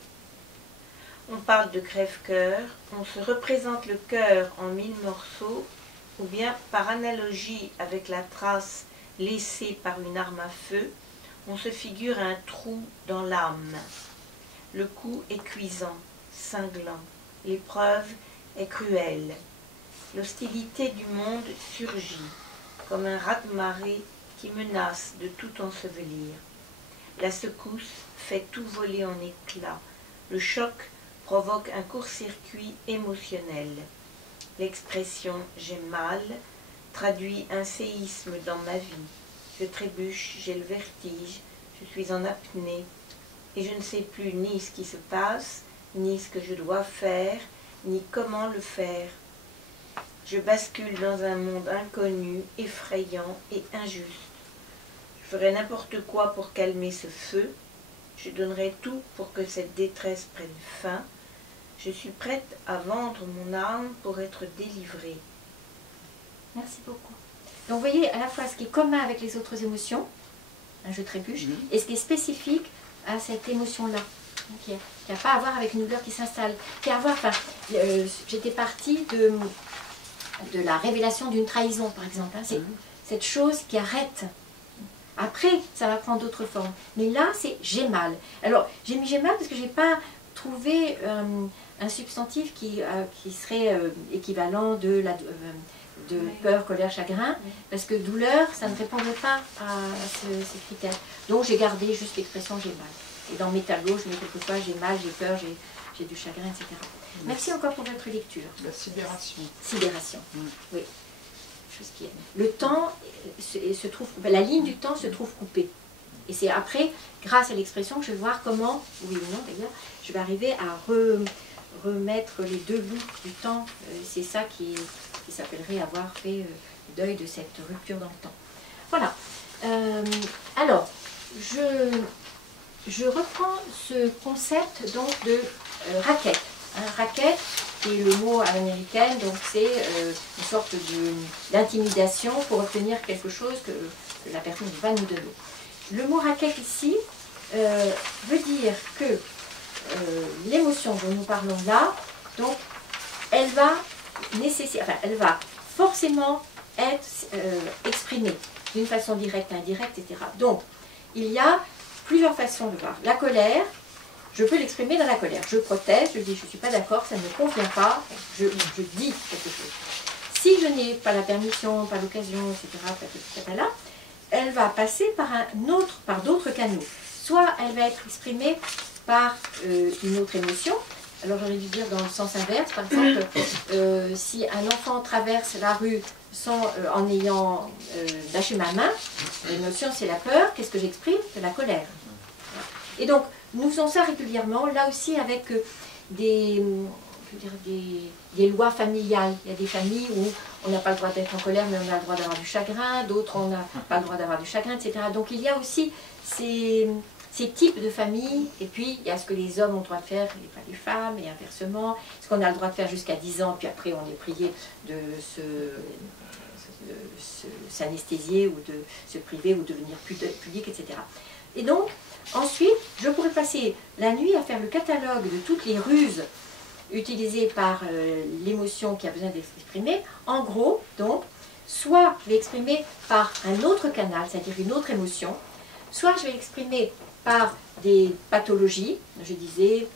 On parle de crève-cœur, on se représente le cœur en 1000 morceaux, ou bien par analogie avec la trace laissée par une arme à feu, on se figure un trou dans l'âme. Le coup est cuisant, cinglant, l'épreuve est cruelle. L'hostilité du monde surgit, comme un raz-de-marée qui menace de tout ensevelir. La secousse fait tout voler en éclats. Le choc provoque un court-circuit émotionnel. L'expression « j'ai mal » traduit un séisme dans ma vie. Je trébuche, j'ai le vertige, je suis en apnée, et je ne sais plus ni ce qui se passe, ni ce que je dois faire, ni comment le faire. Je bascule dans un monde inconnu, effrayant et injuste. Je ferai n'importe quoi pour calmer ce feu. Je donnerai tout pour que cette détresse prenne fin. Je suis prête à vendre mon âme pour être délivrée. Merci beaucoup. Donc vous voyez à la fois ce qui est commun avec les autres émotions, un je trébuche, et ce qui est spécifique à cette émotion-là, qui n'a pas à voir avec une douleur qui s'installe, qui a à voir, enfin, j'étais partie de la révélation d'une trahison, par exemple. Hein. C'est cette chose qui arrête. Après, ça va prendre d'autres formes. Mais là, c'est j'ai mal. Alors, j'ai mis j'ai mal parce que je n'ai pas trouvé un substantif qui serait équivalent de peur, colère, chagrin, parce que douleur, ça ne répondrait pas à ces critères. Donc, j'ai gardé juste l'expression j'ai mal. Et dans mes tableaux, je mets quelquefois j'ai mal, j'ai peur, j'ai du chagrin, etc. Merci encore pour votre lecture. La sidération. Sidération, oui. Chose qui est. Le temps se trouve, la ligne du temps se trouve coupée. Et c'est après, grâce à l'expression, que je vais voir comment, oui ou non d'ailleurs, je vais arriver à remettre les deux bouts du temps. C'est ça qui s'appellerait avoir fait deuil de cette rupture dans le temps. Voilà. Alors, je reprends ce concept donc de raquette. Raquette, qui est le mot à l'américaine, donc c'est une sorte d'intimidation pour obtenir quelque chose que la personne va nous donner. Le mot raquette ici veut dire que l'émotion dont nous parlons là, donc, elle va forcément être exprimée d'une façon directe, indirecte, etc. Donc, il y a plusieurs façons de voir. La colère, je peux l'exprimer dans la colère. Je proteste, je dis je ne suis pas d'accord, ça ne me convient pas, je dis quelque chose. Si je n'ai pas la permission, pas l'occasion, etc., là, elle va passer par d'autres canaux. Soit elle va être exprimée par une autre émotion. Alors j'aurais dû dire dans le sens inverse, par exemple, si un enfant traverse la rue en ayant lâché ma main, l'émotion c'est la peur, qu'est-ce que j'exprime? C'est la colère. Et donc nous faisons ça régulièrement, là aussi avec des lois familiales. Il y a des familles où on n'a pas le droit d'être en colère, mais on a le droit d'avoir du chagrin, d'autres on n'a pas le droit d'avoir du chagrin, etc. Donc il y a aussi ces types de familles, et puis il y a ce que les hommes ont le droit de faire, et pas les femmes, et inversement, ce qu'on a le droit de faire jusqu'à 10 ans, puis après on est prié de s'anesthésier, ou de se priver, ou devenir pudique, etc. Et donc, ensuite, je pourrais passer la nuit à faire le catalogue de toutes les ruses utilisées par l'émotion qui a besoin d'être exprimée. En gros, donc, soit je vais exprimer par un autre canal, c'est-à-dire une autre émotion, soit je vais l'exprimer par des pathologies, je disais,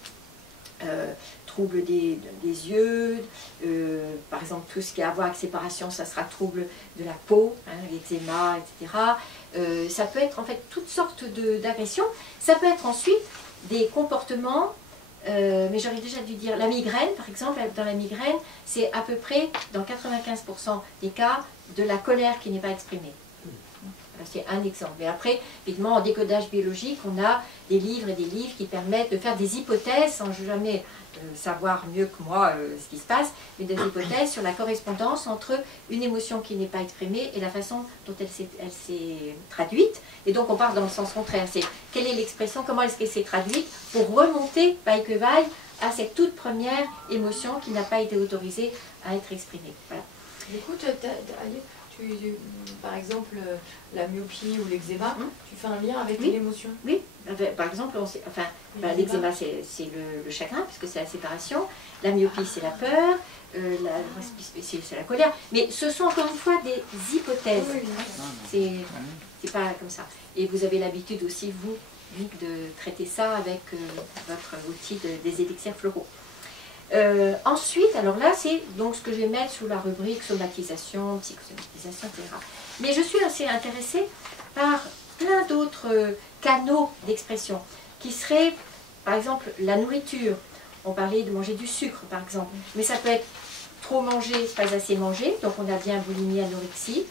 trouble des yeux, par exemple tout ce qui a à voir avec séparation, ça sera trouble de la peau, hein, l'eczéma, etc. Ça peut être en fait toutes sortes d'agressions, ça peut être ensuite des comportements, mais j'aurais déjà dû dire, la migraine par exemple, dans la migraine, c'est à peu près, dans 95% des cas, de la colère qui n'est pas exprimée. C'est un exemple. Mais après, évidemment, en décodage biologique, on a des livres et des livres qui permettent de faire des hypothèses, sans jamais savoir mieux que moi ce qui se passe, mais des hypothèses sur la correspondance entre une émotion qui n'est pas exprimée et la façon dont elle s'est traduite. Et donc, on part dans le sens contraire. C'est quelle est l'expression, comment est-ce qu'elle s'est traduite, pour remonter, vaille que vaille, à cette toute première émotion qui n'a pas été autorisée à être exprimée. Voilà. Du coup, par exemple, la myopie ou l'eczéma, tu fais un lien avec une émotion? Oui, par exemple, l'eczéma c'est le chagrin, puisque c'est la séparation, la myopie c'est la peur, c'est la colère, mais ce sont encore une fois des hypothèses, c'est pas comme ça. Et vous avez l'habitude aussi, vous, de traiter ça avec votre outil des élixirs floraux. Ensuite, alors là, c'est donc ce que je vais mettre sous la rubrique somatisation, psychosomatisation, etc. Mais je suis assez intéressée par plein d'autres canaux d'expression qui seraient, par exemple, la nourriture. On parlait de manger du sucre, par exemple. Mais ça peut être trop manger, pas assez manger. Donc on a bien boulimie, anorexie.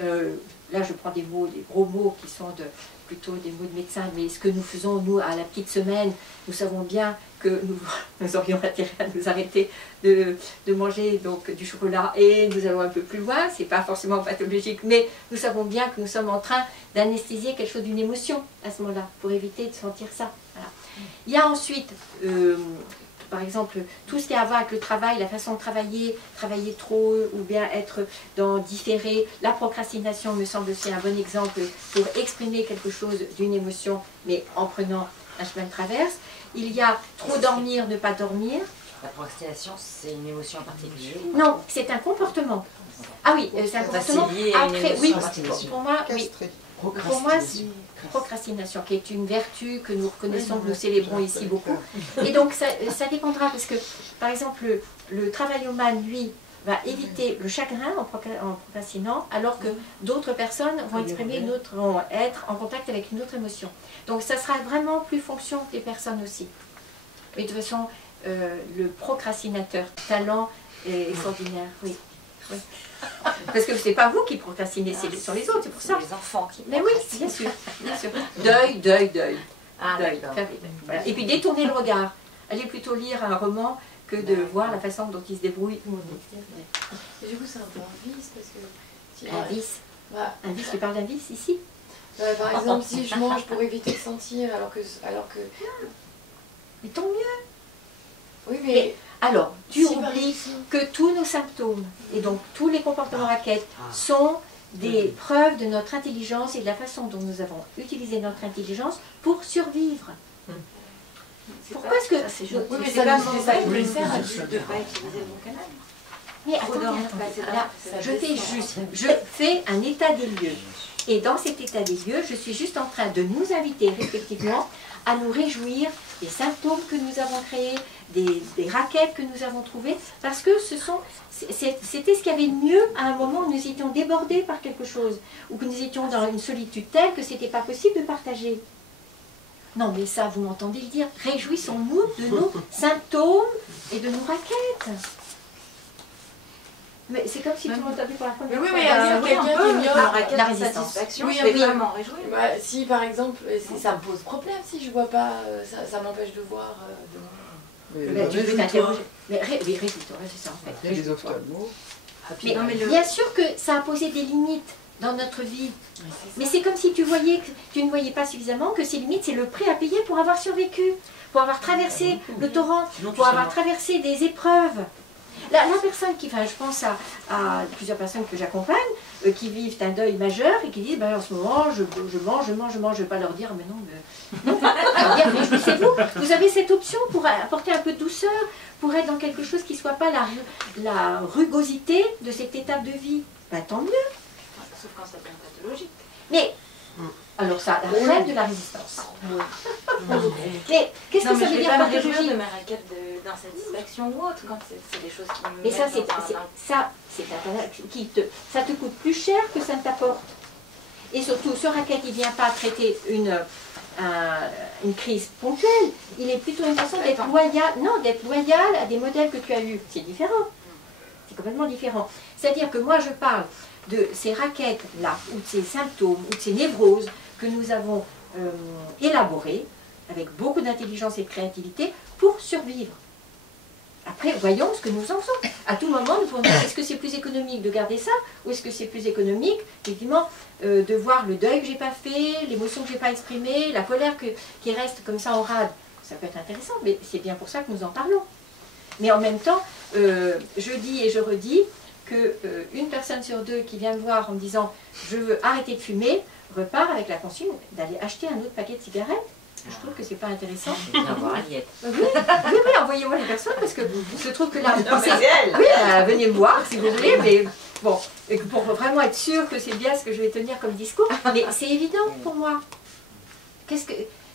Là, je prends des gros mots qui sont plutôt des mots de médecin, mais ce que nous faisons, nous, à la petite semaine, nous savons bien que nous aurions intérêt à nous arrêter de manger donc, du chocolat, et nous allons un peu plus loin, c'est pas forcément pathologique, mais nous savons bien que nous sommes en train d'anesthésier quelque chose d'une émotion à ce moment-là, pour éviter de sentir ça. Voilà. Il y a ensuite, par exemple, tout ce qui a à voir avec le travail, la façon de travailler trop, ou bien être dans différé. La procrastination me semble c'est un bon exemple pour exprimer quelque chose d'une émotion, mais en prenant un chemin de traverse. Il y a trop dormir, ne pas dormir. La procrastination, c'est une émotion en particulier? Non, c'est un comportement. Ah oui, c'est un comportement. Après, oui, pour moi, oui. Pour moi, c'est procrastination, qui est une vertu que nous reconnaissons, que nous célébrons ici beaucoup. Et donc, ça dépendra, parce que, par exemple, le travaillomane, lui, va éviter le chagrin en procrastinant, alors que d'autres personnes vont vont être en contact avec une autre émotion. Donc, ça sera vraiment plus fonction des personnes aussi. Mais de toute façon, le procrastinateur, talent est extraordinaire, oui. Oui. Parce que ce n'est pas vous qui procrastinez, ce sont les autres, c'est pour ça. Les enfants qui. Mais oui, bien sûr, bien sûr. Deuil. Ah, deuil. Voilà. Et puis détourner le regard. Allez plutôt lire un roman que de voir la façon dont il se débrouille. Et du coup, c'est un peu un vice, parce que... Un vice Un vice, tu parles d'un vice ici? Par exemple, si je mange pour éviter de sentir, alors que... Mais tant mieux. Oui, mais... Alors, tu oublies que tous nos symptômes, et donc tous les comportements raquettes, sont des preuves de notre intelligence et de la façon dont nous avons utilisé notre intelligence pour survivre. Pourquoi est-ce que... Oui, mais c'est pas mauvais de le faire, de ne pas utiliser mon canal. Mais attendez, là, je fais un état des lieux. Et dans cet état des lieux, je suis juste en train de nous inviter respectivement à nous réjouir des symptômes que nous avons créés, des raquettes que nous avons trouvées, parce que c'était ce qu'il y avait de mieux à un moment où nous étions débordés par quelque chose, ou que nous étions dans une solitude telle que ce n'était pas possible de partager. Non, mais ça, vous m'entendez le dire, réjouissons-nous de nos symptômes et de nos raquettes. Mais c'est comme si tout le monde avait pour la première fois. Oui, mais il y a quelqu'un qui ignore la résistance. Oui, je vais vraiment réjouir. Bah, si par exemple, ça me pose problème si je vois pas, ça m'empêche de voir. Tu peux t'interroger. Mais réjouis-toi, c'est ça en fait. Les ophtalmos. Mais bien sûr que ça a posé des limites dans notre vie. Mais c'est comme si tu ne voyais pas suffisamment que ces limites, c'est le prix à payer pour avoir survécu, pour avoir traversé le torrent, pour avoir traversé des épreuves. La personne qui, enfin je pense à plusieurs personnes que j'accompagne, qui vivent un deuil majeur et qui disent, ben, en ce moment, je mange, je ne vais pas leur dire, mais non, alors bien, réjouissez-vous, vous avez cette option pour apporter un peu de douceur, pour être dans quelque chose qui ne soit pas la rugosité de cette étape de vie. Ben, tant mieux. Sauf quand ça devient pathologique. Mais, alors ça relève de la résistance. Mais qu'est-ce que ça veut dire pathologie? Je vais pas me réjouir de ma raquette d'insatisfaction ou autre, quand c'est des choses qui me mais ça, mettent ça te coûte plus cher que ça ne t'apporte. Et surtout, ce raquette, il ne vient pas traiter une crise ponctuelle. Il est plutôt une façon d'être loyal à des modèles que tu as eus. C'est différent. C'est complètement différent. C'est-à-dire que moi, je parle de ces raquettes-là, ou de ces symptômes, ou de ces névroses que nous avons élaborées avec beaucoup d'intelligence et de créativité pour survivre. Après, voyons ce que nous en faisons. À tout moment, nous pouvons dire, est-ce que c'est plus économique de garder ça, ou est-ce que c'est plus économique, effectivement, de voir le deuil que j'ai pas fait, l'émotion que j'ai pas exprimée, la colère qui reste comme ça en rade. Ça peut être intéressant, mais c'est bien pour ça que nous en parlons. Mais en même temps, je dis et je redis qu'une personne sur deux qui vient me voir en me disant « je veux arrêter de fumer », repart avec la consigne d'aller acheter un autre paquet de cigarettes. Je trouve que c'est pas intéressant. Oui, envoyez-moi les personnes parce que je trouve que là, venez me voir si vous voulez, mais bon, et pour vraiment être sûr que c'est bien ce que je vais tenir comme discours, mais c'est évident pour moi.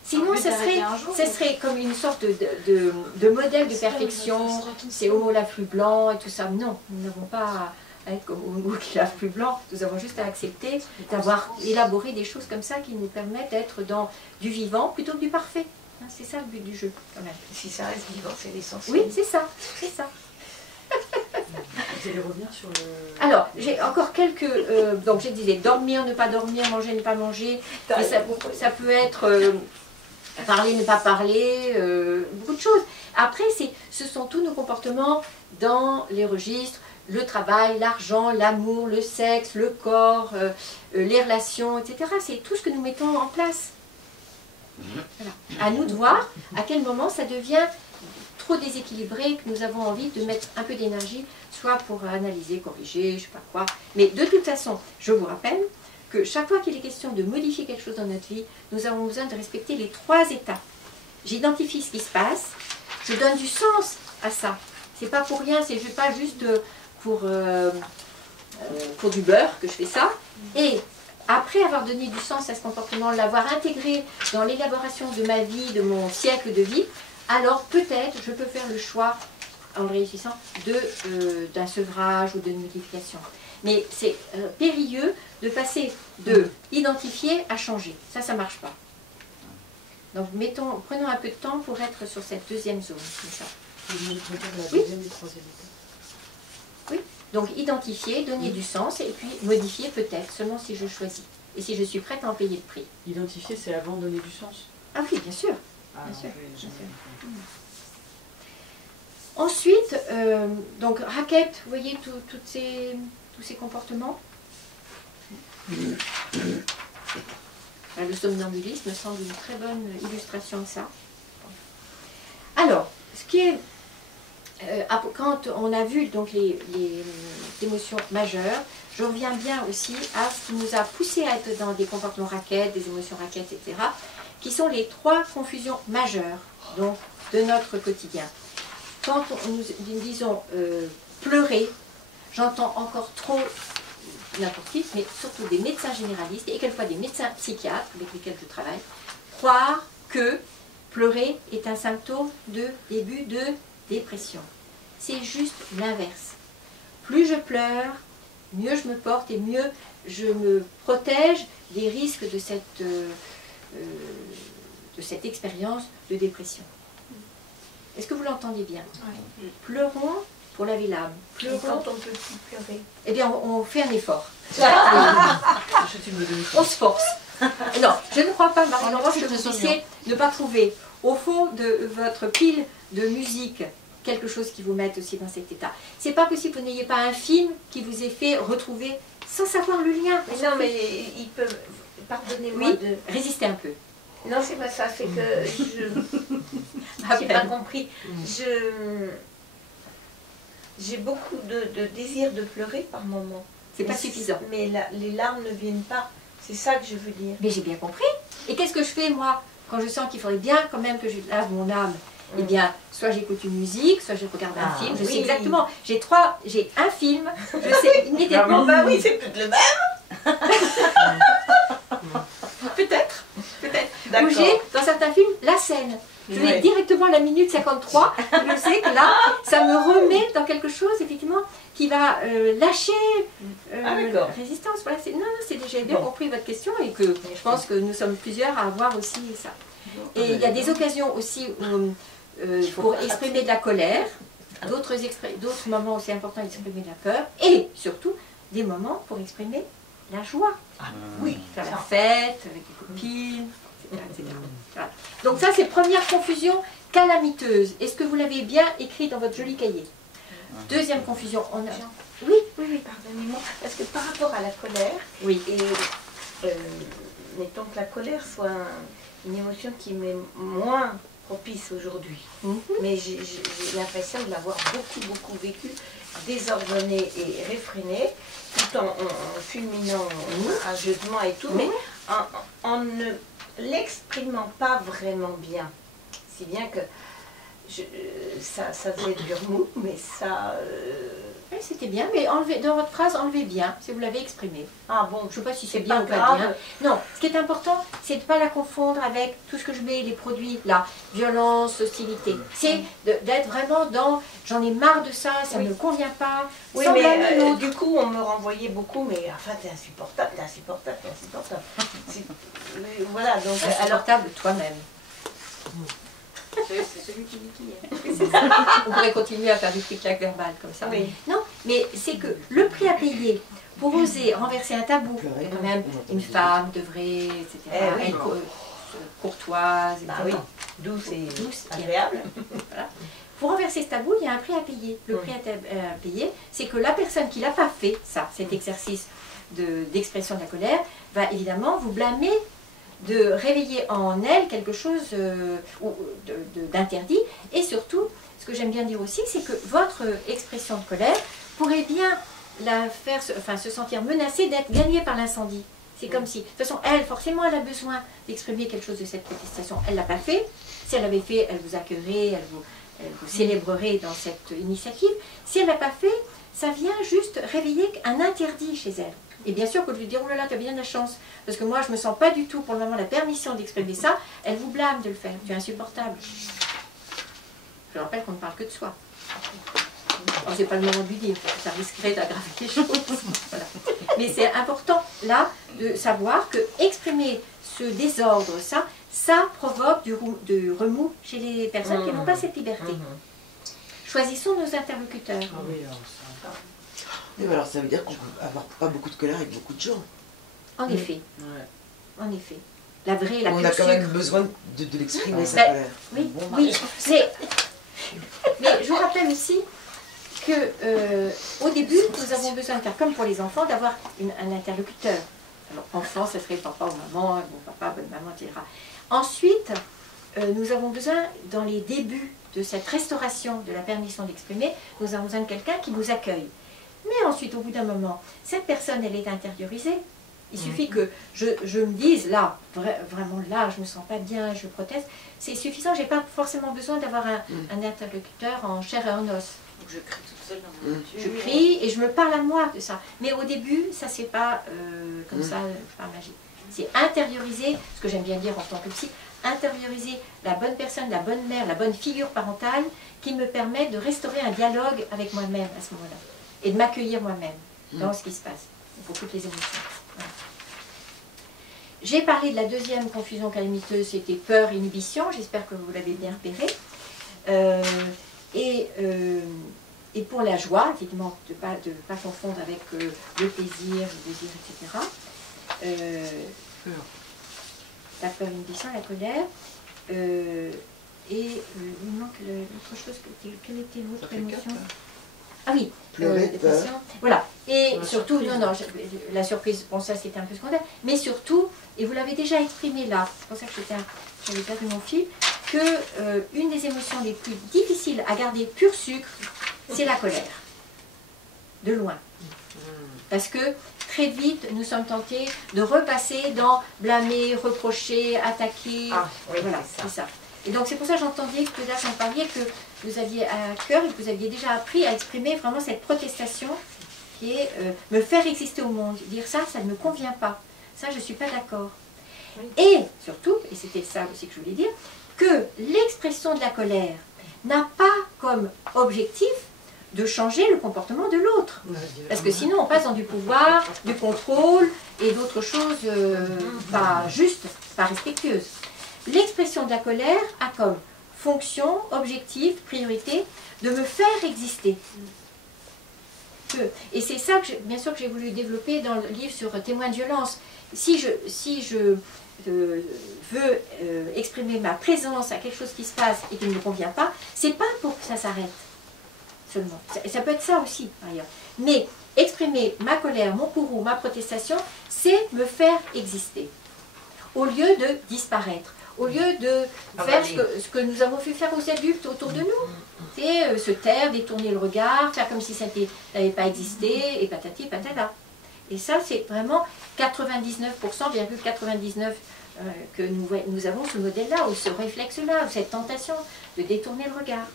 Sinon, ce serait comme une sorte de modèle de perfection, c'est homo lave plus blanc et tout ça. Non, nous n'avons pas à être comme homo qui lave plus blanc, nous avons juste à accepter d'avoir élaboré des choses comme ça qui nous permettent d'être dans du vivant plutôt que du parfait. C'est ça le but du jeu, quand même. Si ça reste vivant, c'est l'essentiel. Oui, c'est ça, c'est ça. Vous allez revenir sur le... Alors, j'ai encore quelques... donc, je disais, dormir, ne pas dormir, manger, ne pas manger. Mais ça peut être... parler, ne pas parler, beaucoup de choses. Après, ce sont tous nos comportements dans les registres, le travail, l'argent, l'amour, le sexe, le corps, les relations, etc. C'est tout ce que nous mettons en place. Voilà. À nous de voir à quel moment ça devient trop déséquilibré, que nous avons envie de mettre un peu d'énergie, soit pour analyser, corriger, je ne sais pas quoi. Mais de toute façon, je vous rappelle que chaque fois qu'il est question de modifier quelque chose dans notre vie, nous avons besoin de respecter les 3 étapes. J'identifie ce qui se passe, je donne du sens à ça. C'est pas pour rien, c'est pas juste pour du beurre que je fais ça. Et après avoir donné du sens à ce comportement, l'avoir intégré dans l'élaboration de ma vie, de mon siècle de vie, alors peut-être je peux faire le choix, en le réussissant, d'un sevrage ou d'une modification. Mais c'est périlleux de passer de identifier à changer. Ça ne marche pas. Donc prenons un peu de temps pour être sur cette deuxième zone. Comme ça. La deuxième et troisième étape. Oui. Donc identifier, donner du sens et puis modifier peut-être, seulement si je choisis. Et si je suis prête à en payer le prix. Identifier, c'est avant donner du sens. Ah oui, bien sûr. Bien sûr. Ensuite, donc raquette, vous voyez tous ces comportements. Le somnambulisme me semble une très bonne illustration de ça. Alors, ce qui est, quand on a vu donc les émotions majeures, je reviens bien aussi à ce qui nous a poussé à être dans des comportements raquettes, des émotions raquettes, etc., qui sont les 3 confusions majeures donc, de notre quotidien. Quand nous disons pleurer, j'entends encore trop n'importe qui, mais surtout des médecins généralistes et quelquefois des médecins psychiatres avec lesquels je travaille, croire que pleurer est un symptôme de début de dépression. C'est juste l'inverse. Plus je pleure, mieux je me porte et mieux je me protège des risques de cette expérience de dépression. Est-ce que vous l'entendez bien? Oui. Pleurons pour laver l'âme. Et quand on ne peut plus pleurer? Eh bien, on fait un effort. Je me donne On se force. Non, je ne crois pas, Marie-Laurence, que vous puissiez ne pas trouver au fond de votre pile de musique quelque chose qui vous mette aussi dans cet état. C'est pas possible que vous n'ayez pas un film qui vous ait fait retrouver sans savoir le lien. Mais non, mais il peut... Pardonnez-moi Oui, de... résistez un peu. Non, c'est pas ça, c'est que je... À J'ai pas peine. compris. J'ai beaucoup de désir de pleurer par moment. C'est pas suffisant. Mais les larmes ne viennent pas. C'est ça que je veux dire. Mais j'ai bien compris. Et qu'est-ce que je fais, moi, quand je sens qu'il faudrait bien quand même que je lave mon âme? Eh bien, soit j'écoute une musique, soit je regarde un film. Je sais exactement. J'ai un film, je sais immédiatement. Bah oui, c'est peut-être le même. Peut-être. D'accord. Où j'ai, dans certains films, la scène. Je vais directement à la minute 53. Je sais que là, ça me remet dans quelque chose, effectivement, qui va lâcher la résistance. Voilà, c'est déjà bien compris votre question et que je pense que nous sommes plusieurs à avoir aussi ça. Et il y a des occasions aussi pour exprimer de la colère, d'autres moments aussi importants d'exprimer de la peur, et surtout des moments pour exprimer la joie. Oui, Faire la fête avec les copines, etc. Voilà. Donc ça, c'est première confusion calamiteuse. Est-ce que vous l'avez bien écrit dans votre joli cahier? Deuxième confusion, on a... Oui, pardonnez-moi, parce que par rapport à la colère, oui. Et mettons que la colère soit une émotion qui m'est moins propice aujourd'hui, mais j'ai l'impression de l'avoir beaucoup vécu, désordonnée et réfrénée, tout en fulminant ageusement et tout, mais en ne l'exprimant pas vraiment bien. Si bien que ça faisait du remous, mais ça... Oui, c'était bien, mais dans votre phrase, enlevez bien, si vous l'avez exprimé. Ah bon, je ne sais pas si c'est pas bien ou pas grave. bien. Non, ce qui est important, c'est de ne pas la confondre avec tout ce que je mets, les produits, là, violence, hostilité. C'est d'être vraiment dans, j'en ai marre de ça, ça ne me convient pas. Oui, mais du coup, on me renvoyait beaucoup, mais enfin, t'es insupportable. Voilà, donc... Insupportable toi-même. C'est celui qui dit qui est. C'est ça. On pourrait continuer à faire du clic-clac verbal comme ça. Oui. Non, mais c'est que le prix à payer pour oser renverser un tabou, quand même, une femme devrait, etc., être courtoise, etc. Bah oui, douce et agréable. Voilà. Pour renverser ce tabou, il y a un prix à payer. Le prix à payer, c'est que la personne qui l'a pas fait, ça, cet exercice d'expression de la colère, va évidemment vous blâmer de réveiller en elle quelque chose d'interdit. Et surtout, ce que j'aime bien dire aussi, c'est que votre expression de colère pourrait bien la faire se sentir menacée d'être gagnée par l'incendie. C'est comme si, de toute façon, elle, forcément, elle a besoin d'exprimer quelque chose de cette protestation. Elle ne l'a pas fait. Si elle l'avait fait, elle vous accueillerait, elle vous célébrerait dans cette initiative. Si elle ne l'a pas fait, ça vient juste réveiller un interdit chez elle. Et bien sûr, quand je lui dis, oh là là, tu as bien de la chance, parce que moi, je ne me sens pas du tout pour le moment la permission d'exprimer ça, elle vous blâme de le faire. Tu es insupportable. Je rappelle qu'on ne parle que de soi. Ce n'est pas le moment de lui dire, ça risquerait d'aggraver les choses. Voilà. Mais c'est important, là, de savoir que exprimer ce désordre, ça provoque du remous chez les personnes qui n'ont pas cette liberté. Choisissons nos interlocuteurs. Ah oui, alors ça... Et alors ça veut dire qu'on peut avoir pas beaucoup de colère avec beaucoup de gens. En effet. En effet. La vraie, la on a quand même besoin de l'exprimer, sa colère. Oui, oui. Mais je vous rappelle aussi que au début, nous avons besoin de faire comme pour les enfants, d'avoir un interlocuteur. Alors, enfant, ce serait papa ou maman, bon papa, bonne maman, etc. Ensuite, nous avons besoin, dans les débuts de cette restauration de la permission d'exprimer, nous avons besoin de quelqu'un qui nous accueille. Mais ensuite, au bout d'un moment, cette personne, elle est intériorisée. Il suffit que je me dise, là, vraiment là, je ne me sens pas bien, je proteste. C'est suffisant, je n'ai pas forcément besoin d'avoir un interlocuteur en chair et en os. Donc je crie toute seule dans mon voiture. Je crie et je me parle à moi de ça. Mais au début, ça ne se fait pas comme ça, par magie. C'est intérioriser, ce que j'aime bien dire en tant que psy, intérioriser la bonne personne, la bonne mère, la bonne figure parentale qui me permet de restaurer un dialogue avec moi-même à ce moment-là et de m'accueillir moi-même dans ce qui se passe pour toutes les émotions. Voilà. J'ai parlé de la deuxième confusion calamiteuse, c'était peur, inhibition, j'espère que vous l'avez bien repéré. Et pour la joie, effectivement, de ne pas confondre avec le plaisir, le désir, etc. La peur, l'inhibition, la colère. Il manque l'autre chose. Quelle était l'autre émotion? Ah oui, dépression. Voilà. Et surtout, la surprise, bon ça c'était un peu secondaire, mais surtout, et vous l'avez déjà exprimé là, c'est pour ça que j'avais perdu mon fil, que une des émotions les plus difficiles à garder pur sucre, c'est la colère. De loin. Parce que très vite, nous sommes tentés de repasser dans blâmer, reprocher, attaquer. Ah, oui, voilà, c'est ça. Et donc c'est pour ça que j'entendais que là, j'en parlais, que vous aviez à cœur et que vous aviez déjà appris à exprimer vraiment cette protestation qui est me faire exister au monde. Dire ça, ça ne me convient pas. Ça, je ne suis pas d'accord. Oui. Et surtout, et c'était ça aussi que je voulais dire, que l'expression de la colère n'a pas comme objectif de changer le comportement de l'autre. Parce que sinon, on passe dans du pouvoir, du contrôle et d'autres choses pas justes, pas respectueuses. L'expression de la colère a comme fonction, objectif, priorité, de me faire exister. Et c'est ça, bien sûr, que j'ai voulu développer dans le livre sur témoins de violence. Si je veux exprimer ma présence à quelque chose qui se passe et qui ne me convient pas, c'est pas pour que ça s'arrête seulement. Ça peut être ça aussi, par ailleurs. Mais exprimer ma colère, mon courroux, ma protestation, c'est me faire exister. Au lieu de disparaître. Au lieu de faire ce que nous avons vu faire aux adultes autour de nous. C'est se taire, détourner le regard, faire comme si ça n'avait pas existé, et patati patata. Et ça, c'est vraiment 99,99% que nous avons ce modèle-là, ou ce réflexe-là, ou cette tentation de détourner le regard,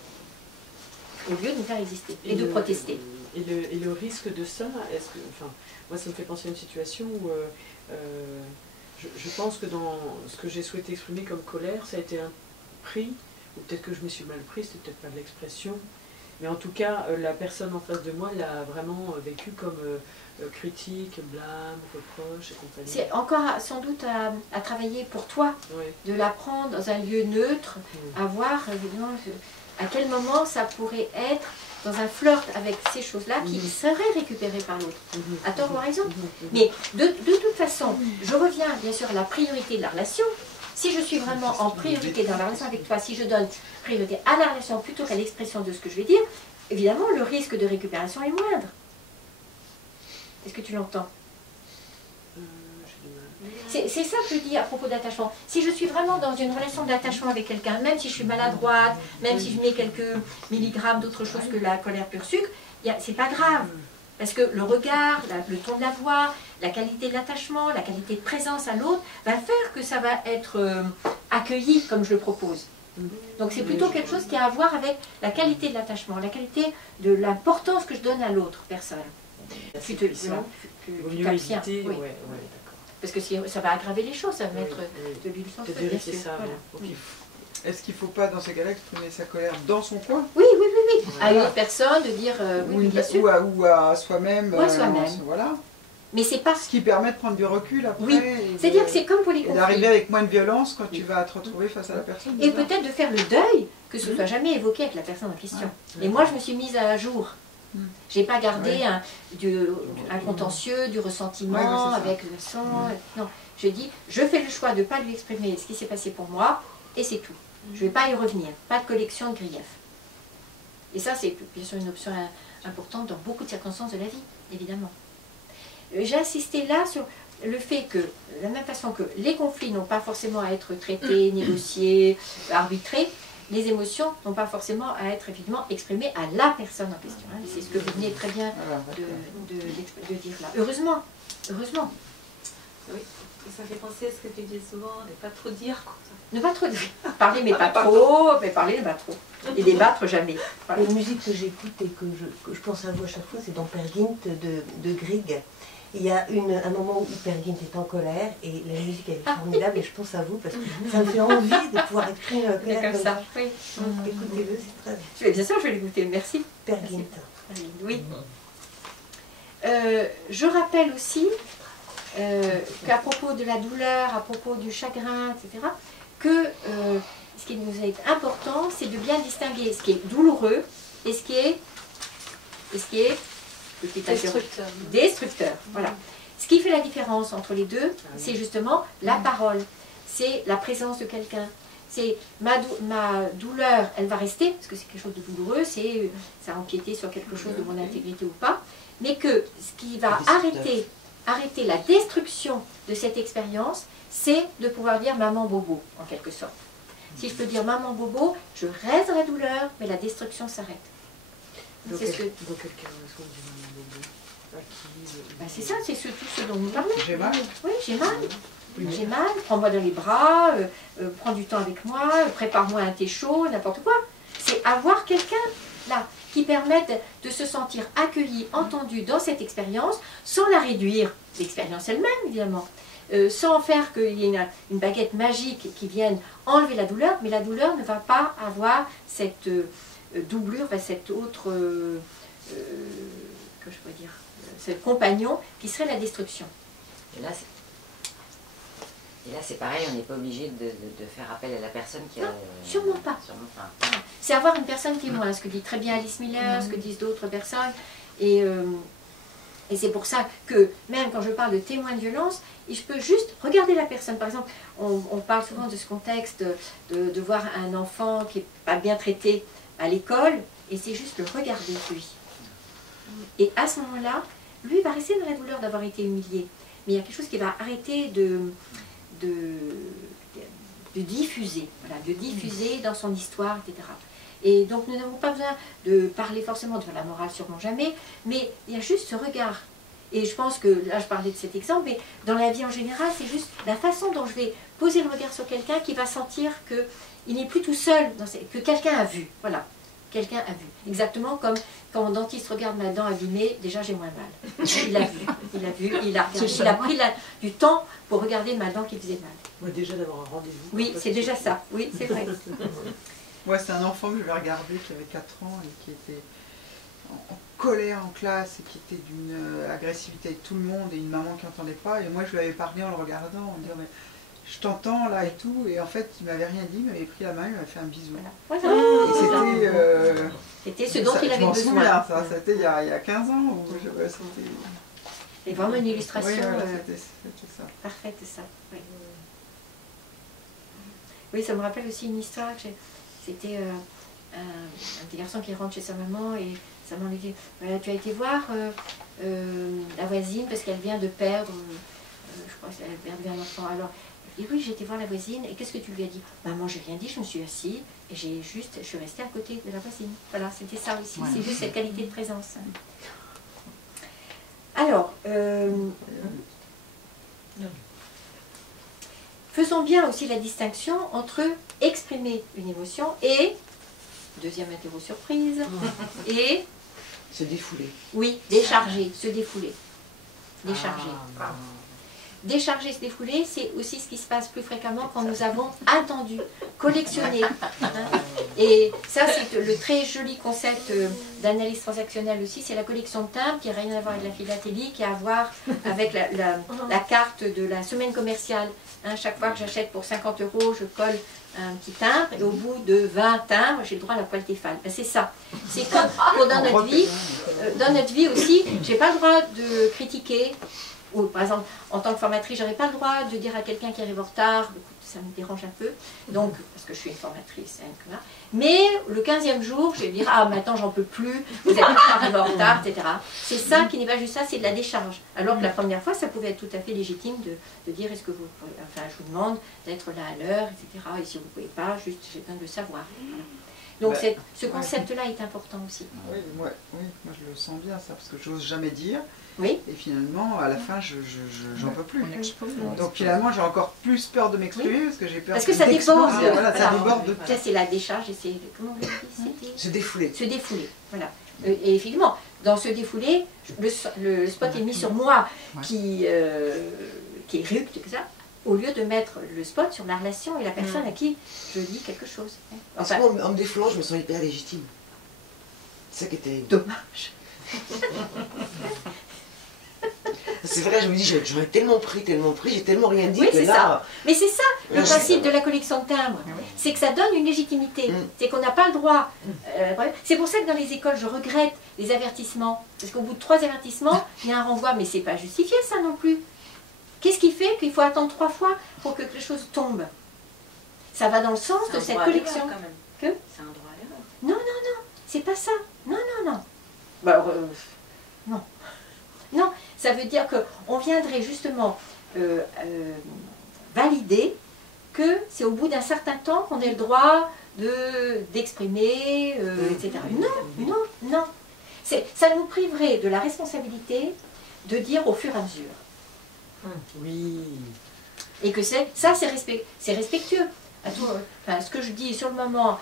au lieu de nous faire exister, et de protester. Et le risque de ça, moi ça me fait penser à une situation où je pense que dans ce que j'ai souhaité exprimer comme colère, ça a été un prix, ou peut-être que je me suis mal pris, c'était peut-être pas de l'expression, mais en tout cas, la personne en face de moi l'a vraiment vécu comme critique, blâme, reproche et compagnie. C'est encore sans doute à travailler pour toi, oui. De l'apprendre dans un lieu neutre, à voir évidemment à quel moment ça pourrait être dans un flirt avec ces choses-là qui seraient récupérées par l'autre, à tort ou à raison. Mais de toute façon, je reviens bien sûr à la priorité de la relation. Si je suis vraiment en priorité dans la relation avec toi, si je donne priorité à la relation plutôt qu'à l'expression de ce que je vais dire, évidemment, le risque de récupération est moindre. Est-ce que tu l'entends? C'est ça que je dis à propos d'attachement. Si je suis vraiment dans une relation d'attachement avec quelqu'un, même si je suis maladroite, même si je mets quelques milligrammes d'autre chose que la colère pure sucre, c'est pas grave. Parce que le regard, le ton de la voix, la qualité de l'attachement, la qualité de présence à l'autre, va faire que ça va être accueilli comme je le propose. Donc c'est plutôt quelque chose qui a à voir avec la qualité de l'attachement, la qualité de l'importance que je donne à l'autre personne. Tu te t'abstiens. Oui. Parce que ça va aggraver les choses, ça va mettre de l'huile sans feu. Est-ce qu'il ne faut pas, dans ces cas-là, exprimer sa colère dans son coin? Oui. À une autre personne, de dire oui, bien sûr. Ou à soi-même. Ou à soi-même. Voilà. Mais c'est pas... Ce qui permet de prendre du recul après. Oui, c'est-à-dire que c'est comme pour les conflits. Et d'arriver avec moins de violence quand tu vas te retrouver face à la personne. Et peut-être de faire le deuil, que ce ne soit jamais évoqué avec la personne en question. Et moi, je me suis mise à jour. Je n'ai pas gardé un contentieux, du ressentiment avec le sang. Non, je dis, je fais le choix de ne pas lui exprimer ce qui s'est passé pour moi, et c'est tout. Je ne vais pas y revenir. Pas de collection de griefs. Et ça, c'est bien sûr une option importante dans beaucoup de circonstances de la vie, évidemment. J'ai insisté là sur le fait que, de la même façon que les conflits n'ont pas forcément à être traités, négociés, arbitrés, les émotions n'ont pas forcément à être évidemment exprimées à la personne en question. Hein. C'est ce que vous venez très bien de dire là. Heureusement. Oui, ça fait penser à ce que tu dis souvent, ne pas trop dire. Quoi. Ne pas trop dire. Parler mais pas trop, mais parler mais pas trop. Et débattre jamais. Voilà. La musique que j'écoute et que je pense à vous à chaque fois, c'est dans Peer Gynt de Grieg. Il y a un moment où Peer Gynt est en colère et la musique elle est formidable et je pense à vous parce que ça me fait envie de pouvoir exprimer la colère comme ça. Oui. Écoutez-le, c'est très bien. Bien sûr, je vais l'écouter. Merci. Peer Gynt. Oui. Je rappelle aussi qu'à propos de la douleur, à propos du chagrin, etc., que ce qui nous est important, c'est de bien distinguer ce qui est douloureux et ce qui est destructeur. Voilà. Ce qui fait la différence entre les deux, c'est justement la parole, c'est la présence de quelqu'un. C'est ma douleur, elle va rester, parce que c'est quelque chose de douloureux, ça a empiété sur quelque chose de mon intégrité ou pas, mais que ce qui va arrêter la destruction de cette expérience, c'est de pouvoir dire maman bobo, en quelque sorte. Si je peux dire maman bobo, je reste dans la douleur, mais la destruction s'arrête. Dans quel cas on dit maman bobo? C'est ça, c'est tout ce dont nous parlons. J'ai mal. Oui, j'ai mal. J'ai mal, prends-moi dans les bras, prends du temps avec moi, prépare-moi un thé chaud, n'importe quoi. C'est avoir quelqu'un là qui permette de se sentir accueilli, entendu dans cette expérience, sans la réduire, l'expérience elle-même évidemment, sans faire qu'il y ait une baguette magique qui vienne enlever la douleur, mais la douleur ne va pas avoir cette doublure, cette autre, que je peux dire, ce compagnon qui serait la destruction. Et là, c'est pareil, on n'est pas obligé de faire appel à la personne qui a... Non, sûrement pas. C'est avoir une personne témoin, ce que dit très bien Alice Miller, ce que disent d'autres personnes. Et c'est pour ça que, même quand je parle de témoin de violence, je peux juste regarder la personne. Par exemple, on parle souvent de ce contexte de voir un enfant qui n'est pas bien traité à l'école, et c'est juste le regarder, lui. Et à ce moment-là, lui va rester dans la douleur d'avoir été humilié. Mais il y a quelque chose qui va arrêter de diffuser, voilà, de diffuser dans son histoire, etc. Et donc nous n'avons pas besoin de parler forcément de la morale, sûrement jamais, mais il y a juste ce regard. Et je pense que, là je parlais de cet exemple, mais dans la vie en général, c'est juste la façon dont je vais poser le regard sur quelqu'un qui va sentir qu'il n'est plus tout seul, que quelqu'un a vu, voilà. Quelqu'un a vu. Exactement comme quand mon dentiste regarde ma dent abîmée, déjà j'ai moins mal. Il a vu, il a pris du temps pour regarder ma dent qui faisait mal. Ouais, déjà d'avoir un rendez-vous. Oui, c'est déjà ça. Oui, c'est vrai. Ouais, c'est un enfant que je vais regarder qui avait 4 ans et qui était en colère en classe et qui était d'une agressivité avec tout le monde et une maman qui n'entendait pas. Et moi je lui avais parlé en le regardant, en me disant mais je t'entends là et tout, et en fait il m'avait rien dit, il m'avait pris la main, il m'avait fait un bisou. Voilà. C'était ce dont il avait besoin. Souviens, ça, c'était il y a 15 ans. C'est vraiment une illustration. Oui, voilà, c'était ça. Parfaite, ça. Oui. Oui, ça me rappelle aussi une histoire. C'était un petit garçon qui rentre chez sa maman et sa maman lui dit tu as été voir la voisine parce qu'elle vient de perdre, je crois qu'elle a perdu un enfant. Alors, et oui, j'ai été voir la voisine, et qu'est-ce que tu lui as dit? Maman, j'ai rien dit, je me suis assise, et je suis restée à côté de la voisine. Voilà, c'était ça aussi, c'est juste cette qualité de présence. Alors, faisons bien aussi la distinction entre exprimer une émotion et, deuxième interro surprise, et... Se défouler. Oui, décharger, se défouler. Décharger. Décharger, se défouler, c'est aussi ce qui se passe plus fréquemment quand nous avons attendu, collectionné. Et ça, c'est le très joli concept d'analyse transactionnelle aussi, c'est la collection de timbres qui n'a rien à voir avec la philatélie, qui a à voir avec la carte de la semaine commerciale. Chaque fois que j'achète pour 50 €, je colle un petit timbre, et au bout de 20 timbres, j'ai le droit à la poêle Tefal. C'est ça. C'est comme dans notre vie aussi, j'ai pas le droit de critiquer. Ou par exemple, en tant que formatrice, je n'aurais pas le droit de dire à quelqu'un qui arrive en retard, ça me dérange un peu, donc, parce que je suis une formatrice, mais le 15e jour, je vais dire, ah maintenant j'en peux plus, vous êtes arrivé en retard, etc. C'est ça qui n'est pas juste ça, c'est de la décharge. Alors que la première fois, ça pouvait être tout à fait légitime de dire, est-ce que vous, enfin je vous demande d'être là à l'heure, etc. Et si vous ne pouvez pas, juste j'ai besoin de le savoir. Voilà. Donc ce concept-là est important aussi. Oui, moi je le sens bien ça, parce que je n'ose jamais dire. Oui. Et finalement, à la fin, j'en peux plus. Donc finalement, j'ai encore plus peur de m'exprimer parce que j'ai peur. Parce que ça déborde. Voilà, ça déborde de tout. Ça, c'est la décharge et c'est comment on dit, se défouler. Se défouler. Voilà. Et effectivement, dans ce défoulé, le spot est mis sur moi, Ouais. qui éructe, comme ça, au lieu de mettre le spot sur la relation et la personne à qui je dis quelque chose. Parce Enfin, que moi, en me défoulant, je me sens hyper légitime. C'est ça qui est terrible. dommage. C'est vrai, je me dis, j'en ai tellement pris, j'ai tellement rien dit Oui, que c'est là... ça. Mais c'est ça le Là, principe de la collection de timbres, c'est que ça donne une légitimité, c'est qu'on n'a pas le droit. C'est pour ça que dans les écoles, je regrette les avertissements, parce qu'au bout de 3 avertissements, il y a un renvoi, mais c'est pas justifié ça non plus. Qu'est-ce qui fait qu'il faut attendre 3 fois pour que quelque chose tombe? Ça va dans le sens de cette collection. Quand même. Que C'est un droit à l'erreur. Non, non, non, c'est pas ça. Non, non, non. Bah, alors, non. Non, ça veut dire qu'on viendrait justement valider que c'est au bout d'un certain temps qu'on ait le droit d'exprimer, etc. Non, non, non. Ça nous priverait de la responsabilité de dire au fur et à mesure. Oui. Et que ça, c'est respectueux. Enfin, ce que je dis sur le moment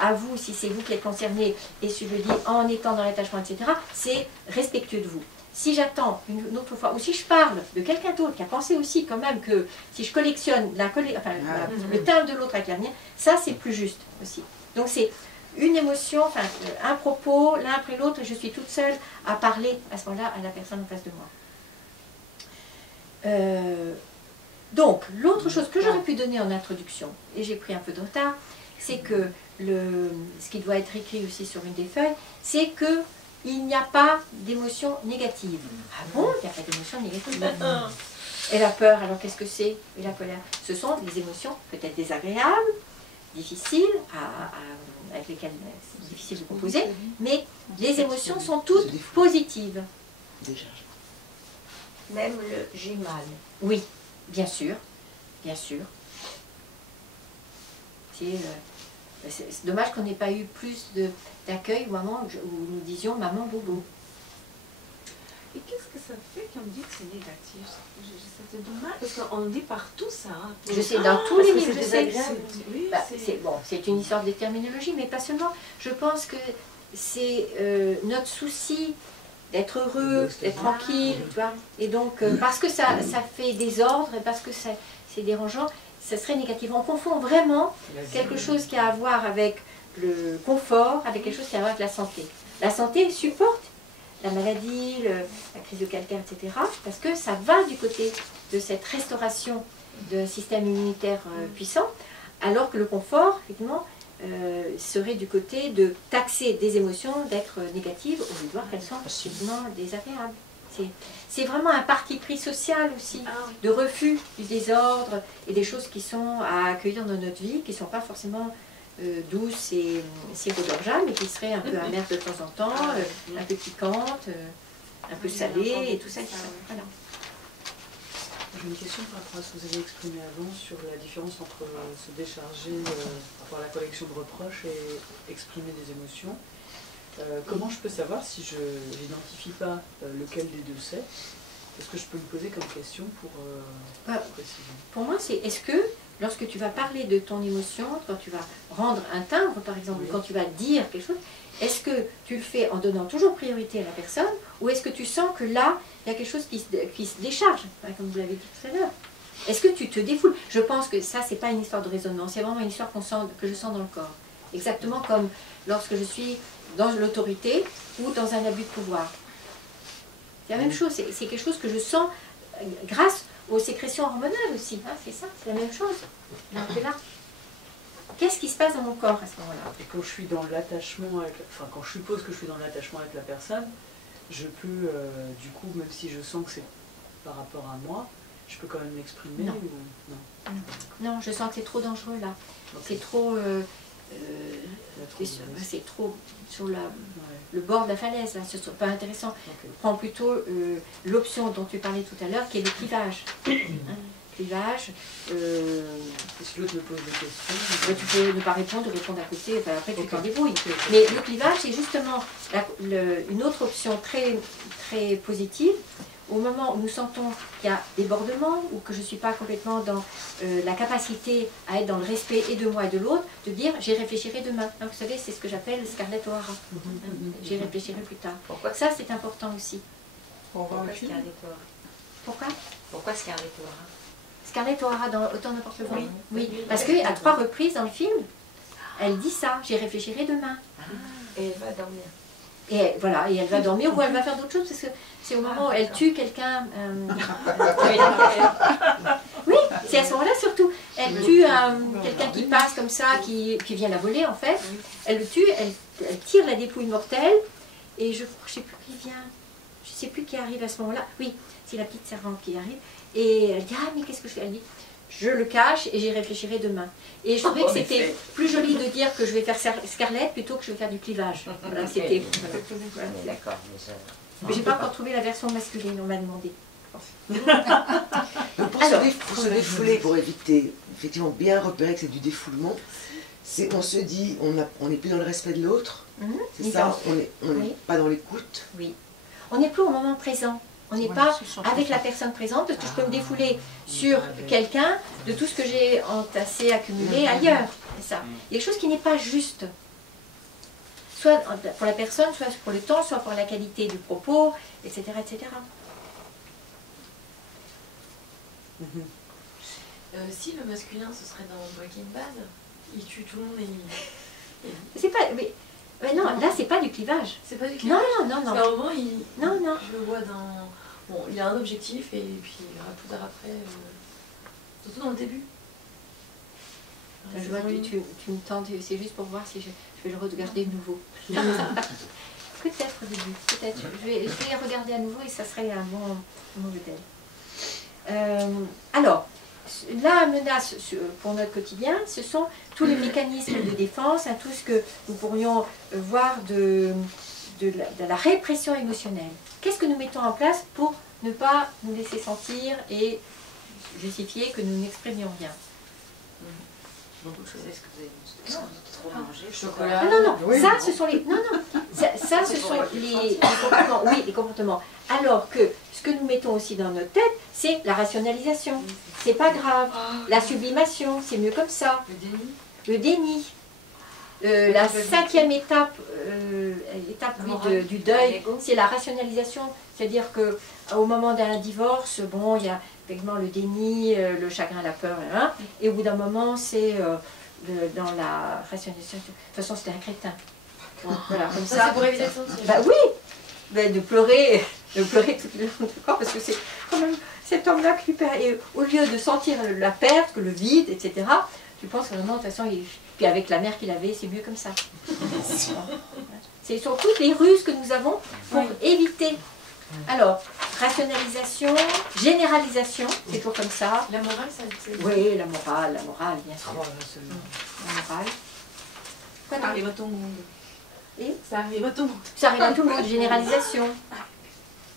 à vous, si c'est vous qui êtes concerné, et si je le dis en étant dans l'attachement, etc., c'est respectueux de vous. Si j'attends une autre fois, ou si je parle de quelqu'un d'autre qui a pensé aussi quand même que si je collectionne le timbre de l'autre avec la mienne, ça c'est plus juste aussi. Donc c'est une émotion, enfin un propos, l'un après l'autre, et je suis toute seule à parler à ce moment-là à la personne en face de moi. Donc, l'autre chose que j'aurais pu donner en introduction, et j'ai pris un peu de retard, c'est que ce qui doit être écrit aussi sur une des feuilles, c'est que il n'y a pas d'émotion négative. Ah bon, il n'y a pas d'émotion négative. Et la peur, alors qu'est-ce que c'est? Et la colère? Ce sont des émotions peut-être désagréables, difficiles, avec lesquelles c'est difficile de composer, mais les émotions sont toutes positives. Déjà. Même le j'ai mal. Oui, bien sûr, bien sûr. C'est dommage qu'on n'ait pas eu plus d'accueil au moment où nous disions maman bobo. Et qu'est-ce que ça fait qu'on dit que c'est négatif? C'est dommage, parce qu'on dit partout ça. Hein. Je sais, dans tous les livres, je sais. Oui, c'est une histoire de terminologie, mais pas seulement. Je pense que c'est notre souci d'être heureux, d'être tranquille, tu vois. Et donc, parce que ça fait désordre, et parce que c'est dérangeant, ça serait négatif. On confond vraiment quelque chose qui a à voir avec le confort, avec quelque chose qui a à voir avec la santé. La santé supporte la maladie, la crise de calcaire, etc. Parce que ça va du côté de cette restauration d'un système immunitaire puissant, alors que le confort, effectivement, serait du côté de taxer des émotions d'être négatives au lieu de voir qu'elles sont absolument désagréables. C'est vraiment un parti pris social aussi, de refus du désordre et des choses qui sont à accueillir dans notre vie, qui ne sont pas forcément douces et sirop-d'orgeat, mais qui seraient un peu amères de temps en temps, un peu piquantes, un peu salées et tout ça. Voilà. J'ai une question par rapport à ce que vous avez exprimé avant sur la différence entre se décharger par rapport à la collection de reproches et exprimer des émotions. Comment je peux savoir si je n'identifie pas lequel des deux c'est? Est-ce que je peux me poser comme question pour préciser? Pour moi, c'est est-ce que lorsque tu vas parler de ton émotion, quand tu vas rendre un timbre par exemple, quand tu vas dire quelque chose, est-ce que tu le fais en donnant toujours priorité à la personne, ou est-ce que tu sens que là, il y a quelque chose qui se décharge, comme vous l'avez dit tout à l'heure? Est-ce que tu te défoules? Je pense que ça, c'est pas une histoire de raisonnement, c'est vraiment une histoire que je sens dans le corps. Exactement comme lorsque je suis dans l'autorité ou dans un abus de pouvoir. C'est la même chose, c'est quelque chose que je sens grâce aux sécrétions hormonales aussi. Hein, c'est ça, c'est la même chose. Donc là, qu'est-ce qui se passe dans mon corps à ce moment-là? Et quand je suis dans l'attachement, quand je suppose que je suis dans l'attachement avec la personne, je peux, du coup, même si je sens que c'est par rapport à moi, je peux quand même l'exprimer? Non. Ou... Non, je sens que c'est trop dangereux là. Okay. C'est trop... c'est trop sur le bord de la falaise, là, ce n'est pas intéressant. Okay. Prends plutôt l'option dont tu parlais tout à l'heure, qui est le clivage. Clivage. Si l'autre me pose des questions... Tu peux ne pas répondre, répondre à côté, enfin, après tu t'en débrouilles. Mais le clivage, c'est justement une autre option très, très positive, au moment où nous sentons qu'il y a débordement ou que je ne suis pas complètement dans la capacité à être dans le respect et de moi et de l'autre, de dire j'y réfléchirai demain. Hein, vous savez, c'est ce que j'appelle Scarlett O'Hara. J'y réfléchirai plus tard. Pourquoi ça, c'est important aussi. Pourquoi Scarlett O'Hara? Pourquoi Scarlett O'Hara? Scarlett O'Hara dans Autant n'importe le vent. Oui, parce qu'à 3 reprises dans le film, elle dit ça, j'y réfléchirai demain. Et elle va dormir. Et voilà, et elle va dormir ou elle va faire d'autres choses, parce que c'est au moment où elle tue quelqu'un. Oui, c'est à ce moment-là surtout. Elle tue quelqu'un qui passe comme ça, qui vient la voler en fait. Elle le tue, elle tire la dépouille mortelle, et je ne sais plus qui vient, je ne sais plus qui arrive à ce moment-là. Oui, c'est la petite servante qui arrive, et elle dit ah mais qu'est-ce que je fais? Elle dit je le cache et j'y réfléchirai demain. Et je trouvais que c'était plus joli de dire que je vais faire Scarlett plutôt que je vais faire du clivage. Voilà, c'était. Voilà. D'accord. Mais j'ai pas encore trouvé la version masculine, on m'a demandé. Donc pour se défouler, pour éviter effectivement bien repérer que c'est du défoulement, c'est on se dit on n'est plus dans le respect de l'autre, c'est ça, on n'est pas dans l'écoute. Oui. On n'est plus au moment présent. On n'est pas avec la personne présente, parce que je peux me défouler sur quelqu'un de tout ce que j'ai entassé, accumulé ailleurs. C'est ça. Il y a quelque chose qui n'est pas juste. Soit pour la personne, soit pour le temps, soit pour la qualité du propos, etc. etc. Si le masculin, ce serait dans Breaking Bad, il tue tout le monde et C'est pas... Mais non, là, c'est pas du clivage. C'est pas du clivage. Non. Parce qu'à un moment, non. je le vois dans... Bon, il a un objectif et puis il aura plus tard après, surtout dans le début. Je vois que tu me tentes, c'est juste pour voir si je vais le regarder de nouveau. Peut-être au début, peut-être. Je vais regarder à nouveau et ça serait un bon modèle. Alors, la menace pour notre quotidien, ce sont tous les mécanismes de défense, tout ce que nous pourrions voir de la répression émotionnelle. Qu'est-ce que nous mettons en place pour ne pas nous laisser sentir et justifier que nous n'exprimions rien? Beaucoup de choses. Est-ce que vous avez trop mangé? Chocolat. Non, ça ce sont les... Non, ça ce sont les comportements. Oui, les comportements. Alors que ce que nous mettons aussi dans notre tête, c'est la rationalisation. C'est pas grave. La sublimation, c'est mieux comme ça. Le déni. La 5e étape, du deuil, c'est la rationalisation. C'est-à-dire qu'au moment d'un divorce, bon, il y a effectivement le déni, le chagrin, la peur, et au bout d'un moment, c'est dans la rationalisation. De toute façon, c'était un crétin. Bon, voilà, comme ça. C'est pour éviter de sentir. Bah oui, de pleurer tout le long du corps, parce que c'est quand même cet homme-là qui perd. Et au lieu de sentir la perte, le vide, etc., tu penses vraiment, de toute façon, puis avec la mère qu'il avait, c'est mieux comme ça. Ce sont toutes les ruses que nous avons pour éviter. Alors, rationalisation, généralisation, c'est toujours comme ça. La morale, ça c'est... Oui, la morale, bien sûr. La morale. Ça arrive à tout le monde. Et ça arrive à tout le monde. Ça arrive à tout le monde, généralisation.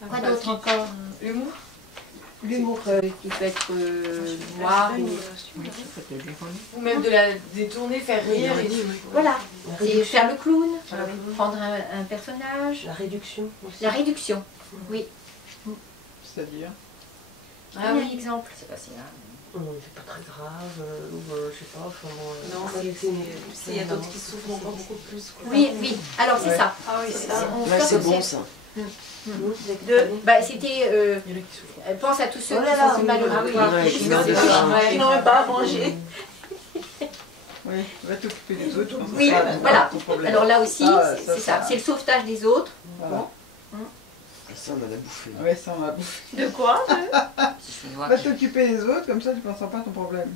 Quoi d'autre encore? L'humour. L'humour qui peut être noir ou même de la détourner, faire rire. Voilà, c'est faire le clown, prendre un personnage. La réduction. La réduction, oui. C'est-à-dire Un exemple. C'est pas si grave. C'est pas très grave, ou je sais pas, non, il y a d'autres qui souffrent encore beaucoup plus. Oui, alors c'est ça. Ah oui, c'est ça. C'est bon ça. C'était pense à tous ceux qui sont si malheureux, qui n'ont même pas à manger. Oui, va t'occuper des autres. Oui, voilà. Alors là aussi, c'est ça. C'est le sauvetage des autres. Voilà. Ça, on en a bouffé. Oui, ça, on a bouffé. De quoi? Va t'occuper des autres, comme ça tu ne penseras pas à ton problème.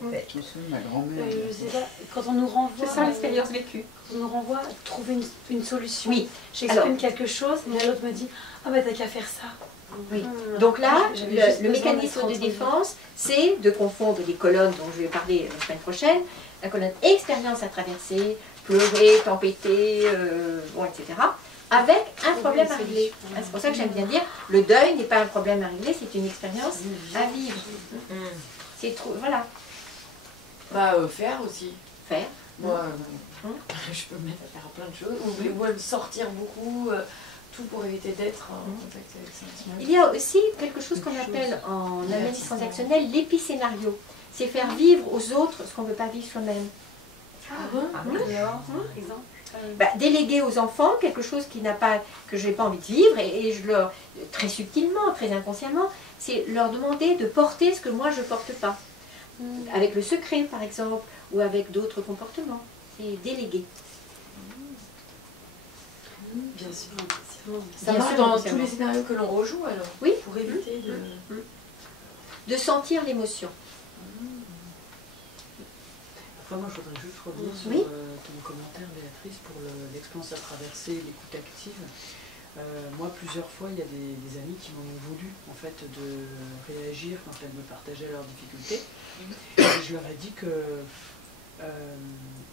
Je me souviens de ma grand-mère. Je sais pas, quand on nous renvoie... C'est ça l'expérience vécue. Quand on nous renvoie à trouver une solution. Oui. J'exprime quelque chose, et l'autre me dit « Ah bah t'as qu'à faire ça ». Oui. Donc là, le mécanisme de défense, c'est de confondre les colonnes dont je vais parler la semaine prochaine, la colonne expérience à traverser, pleurer, tempêter, etc., avec un problème à régler. C'est pour ça que j'aime bien dire, le deuil n'est pas un problème à régler, c'est une expérience à vivre. C'est trop, voilà. Bah faire aussi. Faire. Moi, je peux me mettre à faire plein de choses, ou même sortir beaucoup, tout pour éviter d'être en contact avec ça. Il y a aussi quelque chose qu'on appelle en analyse transactionnelle l'épicénario. C'est faire vivre aux autres ce qu'on ne veut pas vivre soi-même. Déléguer aux enfants quelque chose que je n'ai pas envie de vivre et je leur, très subtilement, très inconsciemment, c'est leur demander de porter ce que moi je ne porte pas. Avec le secret par exemple, ou avec d'autres comportements. C'est déléguer. Bien sûr. Ça marche dans tous les scénarios que l'on rejoue alors. Oui. Pour éviter de sentir l'émotion. Après, moi, je voudrais juste revenir sur ton commentaire, Béatrice, pour l'expérience à traverser, l'écoute active. Moi, plusieurs fois, il y a des amis qui m'en ont voulu, en fait, de réagir quand elles me partageaient leurs difficultés. Et je leur ai dit que,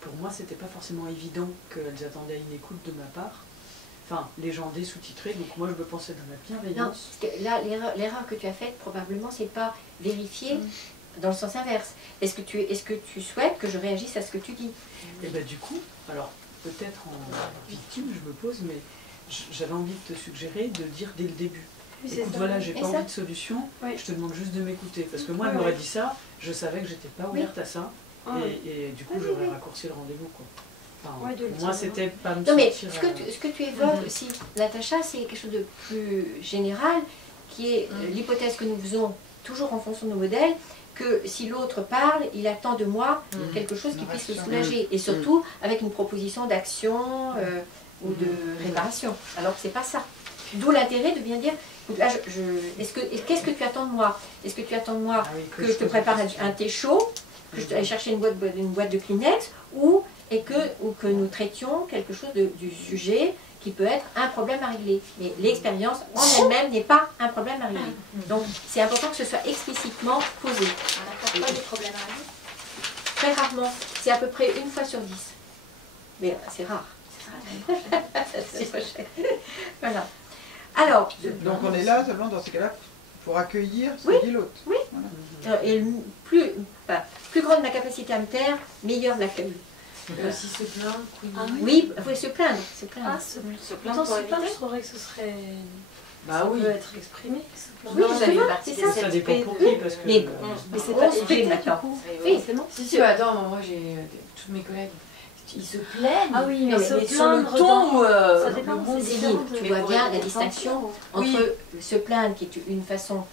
pour moi, c'était pas forcément évident qu'elles attendaient une écoute de ma part. Enfin, légendée, sous-titrée, donc moi, je me pensais dans la bienveillance. Non, parce que là, l'erreur que tu as faite, probablement, c'est pas vérifier dans le sens inverse. Est-ce que tu souhaites que je réagisse à ce que tu dis? Et bien, du coup, alors, peut-être en victime, je me pose, mais j'avais envie de te suggérer de dire dès le début. Écoute, voilà, j'ai pas envie de solution, je te demande juste de m'écouter. Parce que moi, elle m'aurait dit ça, je savais que j'étais pas ouverte à ça, et du coup, j'aurais raccourci le rendez-vous, quoi. Enfin, pour moi, c'était pas me Non, mais sentir, ce que tu évoques aussi, Natacha, c'est quelque chose de plus général, qui est l'hypothèse que nous faisons toujours en fonction de nos modèles, que si l'autre parle, il attend de moi quelque chose qui puisse le soulager. Et surtout avec une proposition d'action ou de réparation. Alors que c'est pas ça. D'où l'intérêt de bien dire, là, qu'est-ce que tu attends de moi? Est-ce que tu attends de moi que je te prépare un thé chaud, que je te aille chercher une boîte de Kleenex, ou que nous traitions quelque chose du sujet qui peut être un problème à régler. Mais l'expérience en elle-même n'est pas un problème à régler. Donc c'est important que ce soit explicitement posé. On n'a pas de problème à régler? Très rarement. C'est à peu près 1 fois sur 10. Mais c'est rare. C'est prochaine. Voilà. Alors, donc on est là seulement dans ces cas-là pour accueillir ce que dit l'autre. Oui. Voilà. Et plus grande ma capacité à me taire, meilleur l'accueil. Aussi se plaindre. Oui, il faut se plaindre. Se plaindre. Ah, se plaindre pour éviter. Je trouverais que ce serait... Bah ça oui. peut être exprimé. Oui, c'est ça. Ça dépend pour qui, parce que... Mais c'est pas évident maintenant. Oui, c'est bon. Si, attends, moi j'ai toutes mes collègues, ils se plaignent. Ah oui, mais se plaindre ton... Ça dépend. Tu vois bien la distinction entre se plaindre, qui est une façon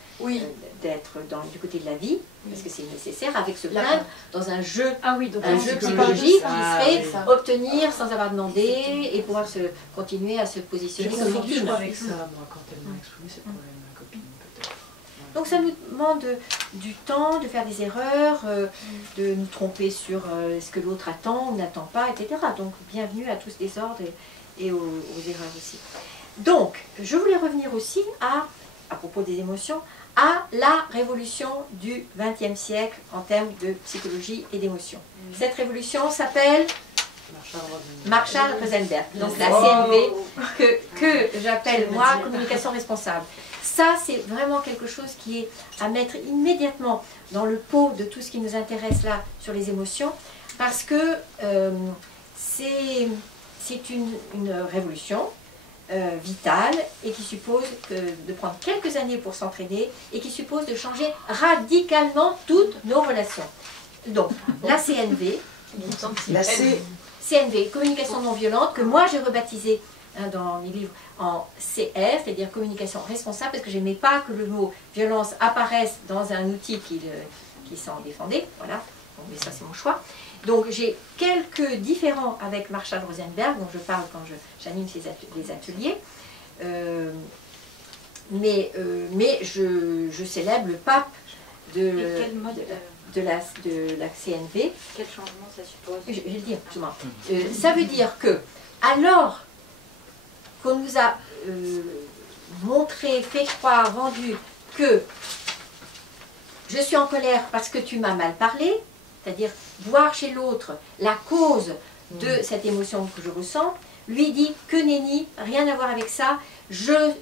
d'être du côté de la vie, parce que c'est nécessaire, avec se plaindre dans un jeu, un jeu psychologique qui serait obtenir sans avoir demandé et pouvoir continuer à se positionner comme victime. avec ça, moi, quand elle m'a exprimé ses problèmes, ma copine, peut-être. Donc ça nous demande du temps, de faire des erreurs, de nous tromper sur ce que l'autre attend ou n'attend pas, etc. Donc bienvenue à tous les ordres et aux erreurs aussi. Donc, je voulais revenir aussi à propos des émotions, à la révolution du XXe siècle en termes de psychologie et d'émotion. Cette révolution s'appelle Marshall Rosenberg, donc la CNV, que j'appelle moi communication responsable. Ça, c'est vraiment quelque chose qui est à mettre immédiatement dans le pot de tout ce qui nous intéresse là sur les émotions, parce que c'est une révolution vitale et qui suppose de prendre quelques années pour s'entraîner et qui suppose de changer radicalement toutes nos relations. Donc, la CNV, CNV, communication non violente, que moi j'ai rebaptisé dans mes livres en CR, c'est-à-dire communication responsable, parce que je n'aimais pas que le mot violence apparaisse dans un outil qui s'en défendait. Voilà, mais ça c'est mon choix. Donc j'ai quelques différends avec Marshall Rosenberg, dont je parle quand j'anime les ateliers, mais je célèbre le pape de la CNV. Quel changement ça suppose? Je vais le dire, justement. Ça veut dire que, alors qu'on nous a montré, fait croire, vendu que je suis en colère parce que tu m'as mal parlé, c'est-à-dire voir chez l'autre la cause de cette émotion que je ressens, lui dit que nenni, rien à voir avec ça, je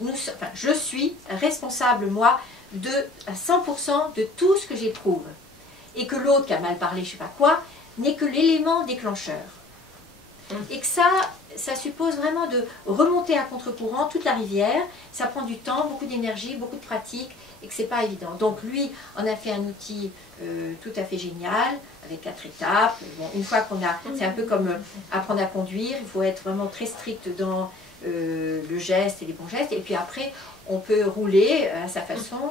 suis responsable, moi, à 100% de tout ce que j'éprouve. Et que l'autre qui a mal parlé, je ne sais pas quoi, n'est que l'élément déclencheur. et que ça suppose vraiment de remonter à contre-courant toute la rivière. Ça prend du temps, beaucoup d'énergie, beaucoup de pratique, et que c'est pas évident. Donc lui en a fait un outil tout à fait génial, avec 4 étapes. Bon, une fois qu'on a, c'est un peu comme apprendre à conduire, il faut être vraiment très strict dans le geste et les bons gestes, et puis après on peut rouler à sa façon,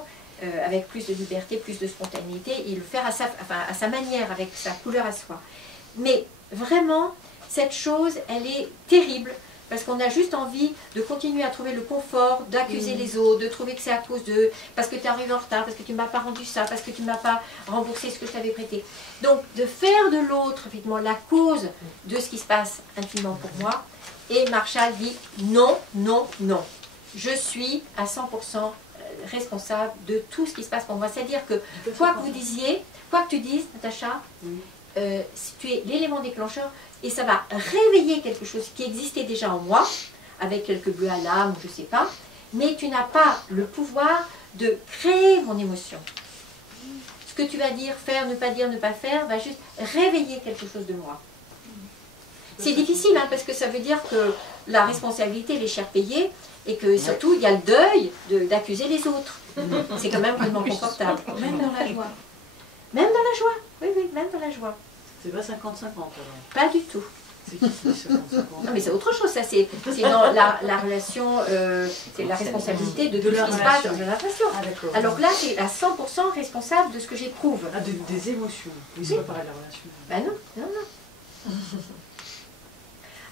avec plus de liberté, plus de spontanéité, et le faire à sa manière, avec sa couleur à soi. Mais vraiment, cette chose, elle est terrible, parce qu'on a juste envie de continuer à trouver le confort, d'accuser les autres, de trouver que c'est à cause d'eux, parce que tu es arrivé en retard, parce que tu ne m'as pas rendu ça, parce que tu ne m'as pas remboursé ce que je t'avais prêté. Donc, de faire de l'autre, effectivement, la cause de ce qui se passe intimement pour moi. Et Marshall dit non, non, non. Je suis à 100% responsable de tout ce qui se passe pour moi. C'est-à-dire que, quoi que tu dises, Natacha, si tu es l'élément déclencheur, et ça va réveiller quelque chose qui existait déjà en moi, avec quelques bleus à l'âme, ou je ne sais pas, mais tu n'as pas le pouvoir de créer mon émotion. Ce que tu vas dire, faire, ne pas faire, va juste réveiller quelque chose de moi. C'est difficile, hein, parce que ça veut dire que la responsabilité, elle est chère payée, et que surtout, il y a le deuil d'accuser les autres. C'est quand même vraiment confortable. Même dans la joie. Même dans la joie, oui, oui, même dans la joie. C'est pas 50-50 alors? Pas du tout. C'est qui qui dit 50-50? Non, mais c'est autre chose, ça, c'est dans la relation, c'est la responsabilité de tout ce qui se passe dans la relation. Ah, alors là, c'est à 100% responsable de ce que j'éprouve. Ah, des émotions. Oui, c'est pas pareil la relation. Ben non, non, non.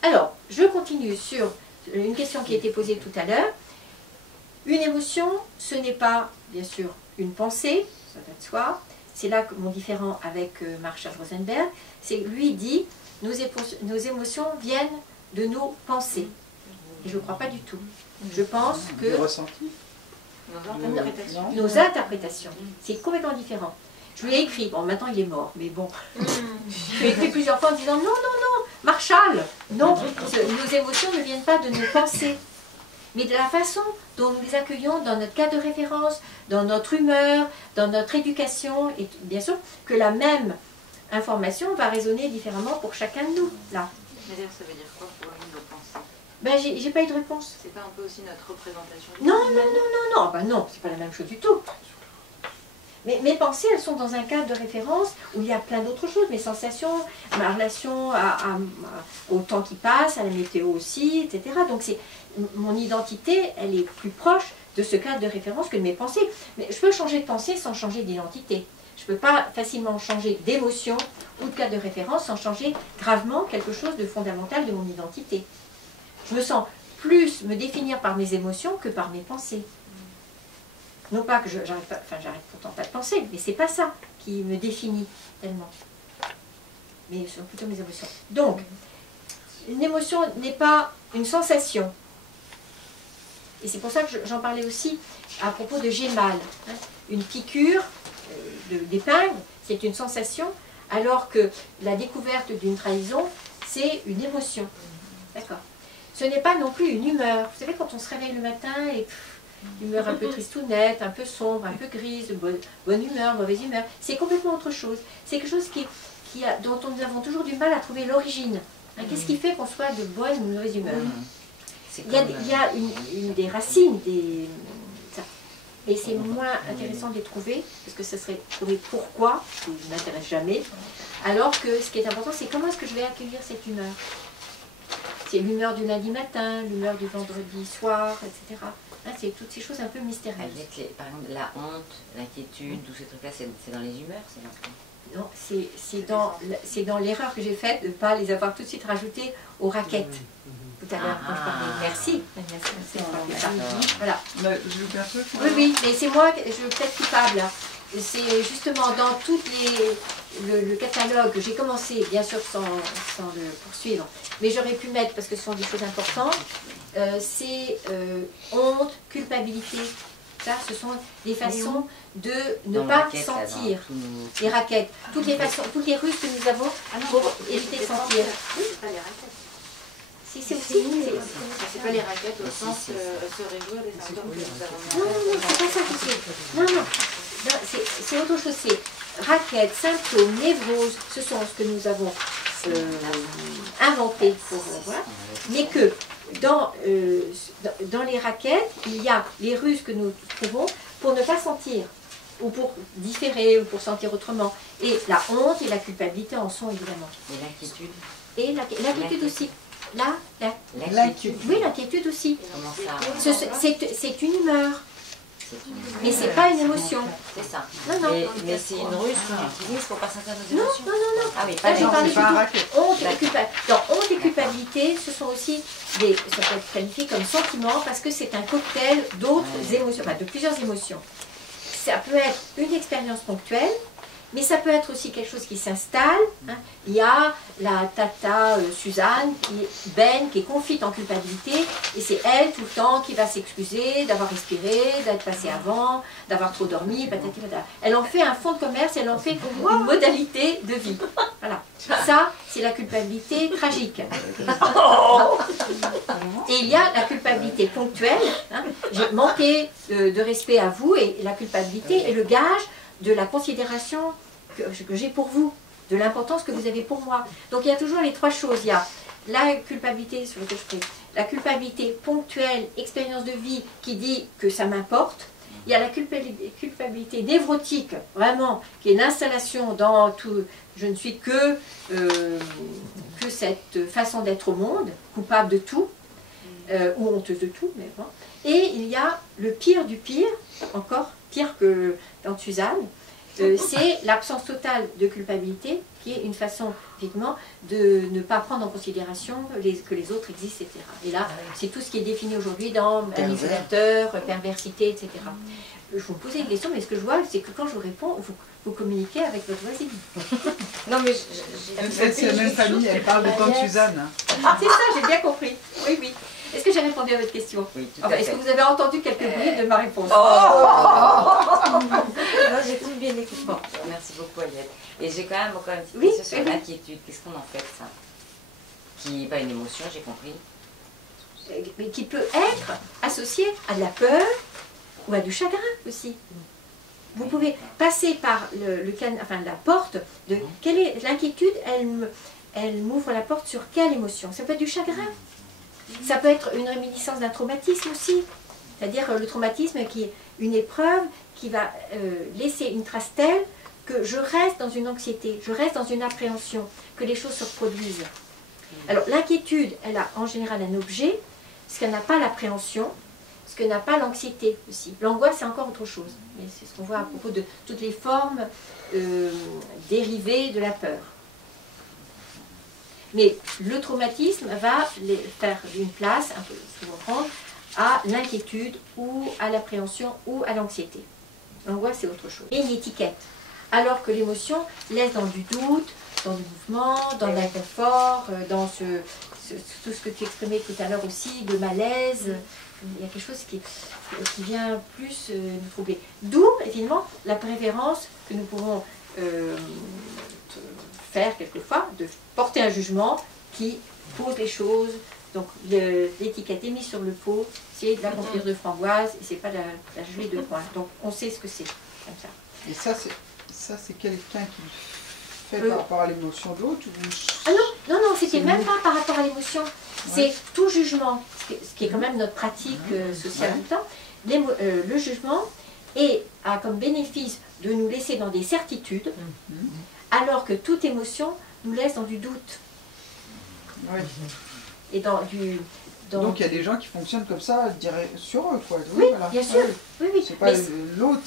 Alors, je continue sur une question qui a été posée tout à l'heure. Une émotion, ce n'est pas, bien sûr, une pensée, ça va de soi. C'est là que mon différent avec Marshall Rosenberg, c'est que lui dit, nos émotions viennent de nos pensées. Et je ne crois pas du tout. Je pense que... Des ressentis. Nos interprétations. C'est complètement différent. Je lui ai écrit, bon maintenant il est mort, mais bon. Je lui ai écrit plusieurs fois en disant, non, non, non, Marshall, non, nos émotions ne viennent pas de nos pensées, mais de la façon dont nous les accueillons dans notre cadre de référence, dans notre humeur, dans notre éducation, et bien sûr que la même information va résonner différemment pour chacun de nous, là. Mais d'ailleurs, ça veut dire quoi pour nos pensées? Ben, j'ai pas eu de réponse. C'est pas un peu aussi notre représentation? Non, non, non, non, non, ben non, c'est pas la même chose du tout. Mais mes pensées, elles sont dans un cadre de référence où il y a plein d'autres choses, mes sensations, ma relation au temps qui passe, à la météo aussi, etc. Donc mon identité, elle est plus proche de ce cadre de référence que de mes pensées. Mais je peux changer de pensée sans changer d'identité. Je ne peux pas facilement changer d'émotion ou de cadre de référence sans changer gravement quelque chose de fondamental de mon identité. Je me sens plus me définir par mes émotions que par mes pensées. Non pas que j'arrête pourtant pas de penser, mais c'est pas ça qui me définit tellement. Mais ce sont plutôt mes émotions. Donc, une émotion n'est pas une sensation. Et c'est pour ça que j'en parlais aussi à propos de j'ai mal. Hein. Une piqûre d'épingle, c'est une sensation, alors que la découverte d'une trahison, c'est une émotion. D'accord. Ce n'est pas non plus une humeur. Vous savez, quand on se réveille le matin et... humeur un peu tristounette, un peu sombre, un peu grise, bonne humeur, mauvaise humeur. C'est complètement autre chose. C'est quelque chose dont nous avons toujours du mal à trouver l'origine. Hein, qu'est-ce qui fait qu'on soit de bonne ou de mauvaise humeur? Il y a des racines, et c'est moins intéressant de les trouver, parce que ce serait trouver pourquoi, qui ne m'intéresse jamais, alors que ce qui est important, c'est comment est-ce que je vais accueillir cette humeur. C'est l'humeur du lundi matin, l'humeur du vendredi soir, etc. Hein, c'est toutes ces choses un peu mystérieuses. Avec par exemple, la honte, l'inquiétude, tous ces trucs-là, c'est dans les humeurs, c'est dans... Non, c'est dans l'erreur que j'ai faite de ne pas les avoir tout de suite rajoutées aux raquettes. Tout à l'heure, quand je parlais. Merci. Voilà. Oui, oui, mais c'est moi, je suis peut-être coupable. C'est justement dans toutes le catalogue, j'ai commencé, bien sûr, sans le poursuivre, mais j'aurais pu mettre, parce que ce sont des choses importantes, c'est honte, culpabilité. Ça, ce sont des façons de ne pas sentir. Les raquettes, toutes les façons, toutes les ruses que nous avons pour éviter de sentir. Pas les raquettes. Si, c'est aussi. C'est pas les raquettes au sens se réjouir des symptômes que nous avons. Non, non, non, c'est pas ça que c'est. Non, non. C'est autre chose. C'est raquettes, symptômes, névroses. Ce sont ce que nous avons inventé pour voilà, mais que dans les raquettes, il y a les ruses que nous trouvons pour ne pas sentir, ou pour différer, ou pour sentir autrement. Et la honte et la culpabilité en sont évidemment. Et l'inquiétude. Et l'inquiétude aussi. Là, l'inquiétude. Oui, l'inquiétude aussi. Comment ça? C'est une humeur. Mais c'est pas une émotion. C'est ça. Non, non. Mais c'est une ruse qu'on utilise pour pas sentir nos Non, émotions. non, non, non. Ah oui, Là, j'ai parlé honte et culpabilité. Dans honte et culpabilité, ce sont aussi ça peut être qualifié comme sentiment parce que c'est un cocktail d'autres émotions, enfin de plusieurs émotions. Ça peut être une expérience ponctuelle, mais ça peut être aussi quelque chose qui s'installe. Hein. Il y a la tata Suzanne, qui est confite en culpabilité, et c'est elle tout le temps qui va s'excuser d'avoir respiré, d'être passée avant, d'avoir trop dormi, patati patata. Elle en fait un fonds de commerce, elle en fait une modalité de vie. Voilà. Ça, c'est la culpabilité tragique. Et il y a la culpabilité ponctuelle. Hein. J'ai manqué de respect à vous, et la culpabilité est le gage de la considération que j'ai pour vous, de l'importance que vous avez pour moi. Donc il y a toujours les trois choses. Il y a la culpabilité sur laquelle je prie, la culpabilité ponctuelle, expérience de vie qui dit que ça m'importe. Il y a la culpabilité névrotique, vraiment, qui est l'installation dans tout, je ne suis que cette façon d'être au monde, coupable de tout, ou honteuse de tout, mais bon. Et il y a le pire du pire, encore pire que dans Suzanne, c'est l'absence totale de culpabilité, qui est une façon, effectivement, de ne pas prendre en considération que les autres existent, etc. Et là, c'est tout ce qui est défini aujourd'hui dans manipulateur, perversité, etc. Je vous pose une question, mais ce que je vois, c'est que quand je vous réponds, vous communiquez avec votre voisine. Non, mais c'est la même famille, elle parle de tante Suzanne. Ah, c'est ça, j'ai bien compris. Oui, oui. Est-ce que j'ai répondu à votre question? Oui, tout enfin, est-ce que vous avez entendu quelques bribes de ma réponse? Non, j'ai tout bien écouté. Bon, merci beaucoup, Aliette. Et j'ai quand même encore une petite question sur l'inquiétude. Qu'est-ce qu'on en fait de ça? Qui n'est pas une émotion, j'ai compris. Mais qui peut être associée à de la peur ou à du chagrin aussi. Vous pouvez passer par la porte de quelle est l'inquiétude, elle m'ouvre la porte sur quelle émotion? Ça peut être du chagrin. Ça peut être une réminiscence d'un traumatisme aussi, c'est-à-dire le traumatisme qui est une épreuve qui va laisser une trace telle que je reste dans une anxiété, je reste dans une appréhension, que les choses se reproduisent. Alors l'inquiétude, elle a en général un objet, ce qu'elle n'a pas l'appréhension, ce que n'a pas l'anxiété aussi. L'angoisse, c'est encore autre chose, mais c'est ce qu'on voit à propos de toutes les formes dérivées de la peur. Mais le traumatisme va faire une place, un peu, pour comprendre, à l'inquiétude ou à l'appréhension ou à l'anxiété. L'angoisse, c'est autre chose. Et une étiquette. Alors que l'émotion laisse dans du doute, dans du mouvement, dans l'inconfort, dans tout ce que tu exprimais tout à l'heure aussi, de malaise. Il y a quelque chose qui vient plus nous troubler. D'où, évidemment, la préférence que nous pouvons faire quelquefois, de porter un jugement qui pose les choses. Donc l'étiquette est mise sur le pot, c'est de la confiture de framboise et c'est pas la gelée de coin. Donc on sait ce que c'est, comme ça. Et ça c'est quelqu'un qui fait par rapport à l'émotion d'autre ou... Ah non, c'était même pas par rapport à l'émotion. C'est tout jugement, ce qui est quand même notre pratique sociale du temps. Le jugement a comme bénéfice de nous laisser dans des certitudes, alors que toute émotion nous laisse dans du doute. Oui. Et donc il y a des gens qui fonctionnent comme ça, je dirais, sur eux, quoi. Oui, voilà. Bien sûr. Oui, oui. C'est pas l'autre,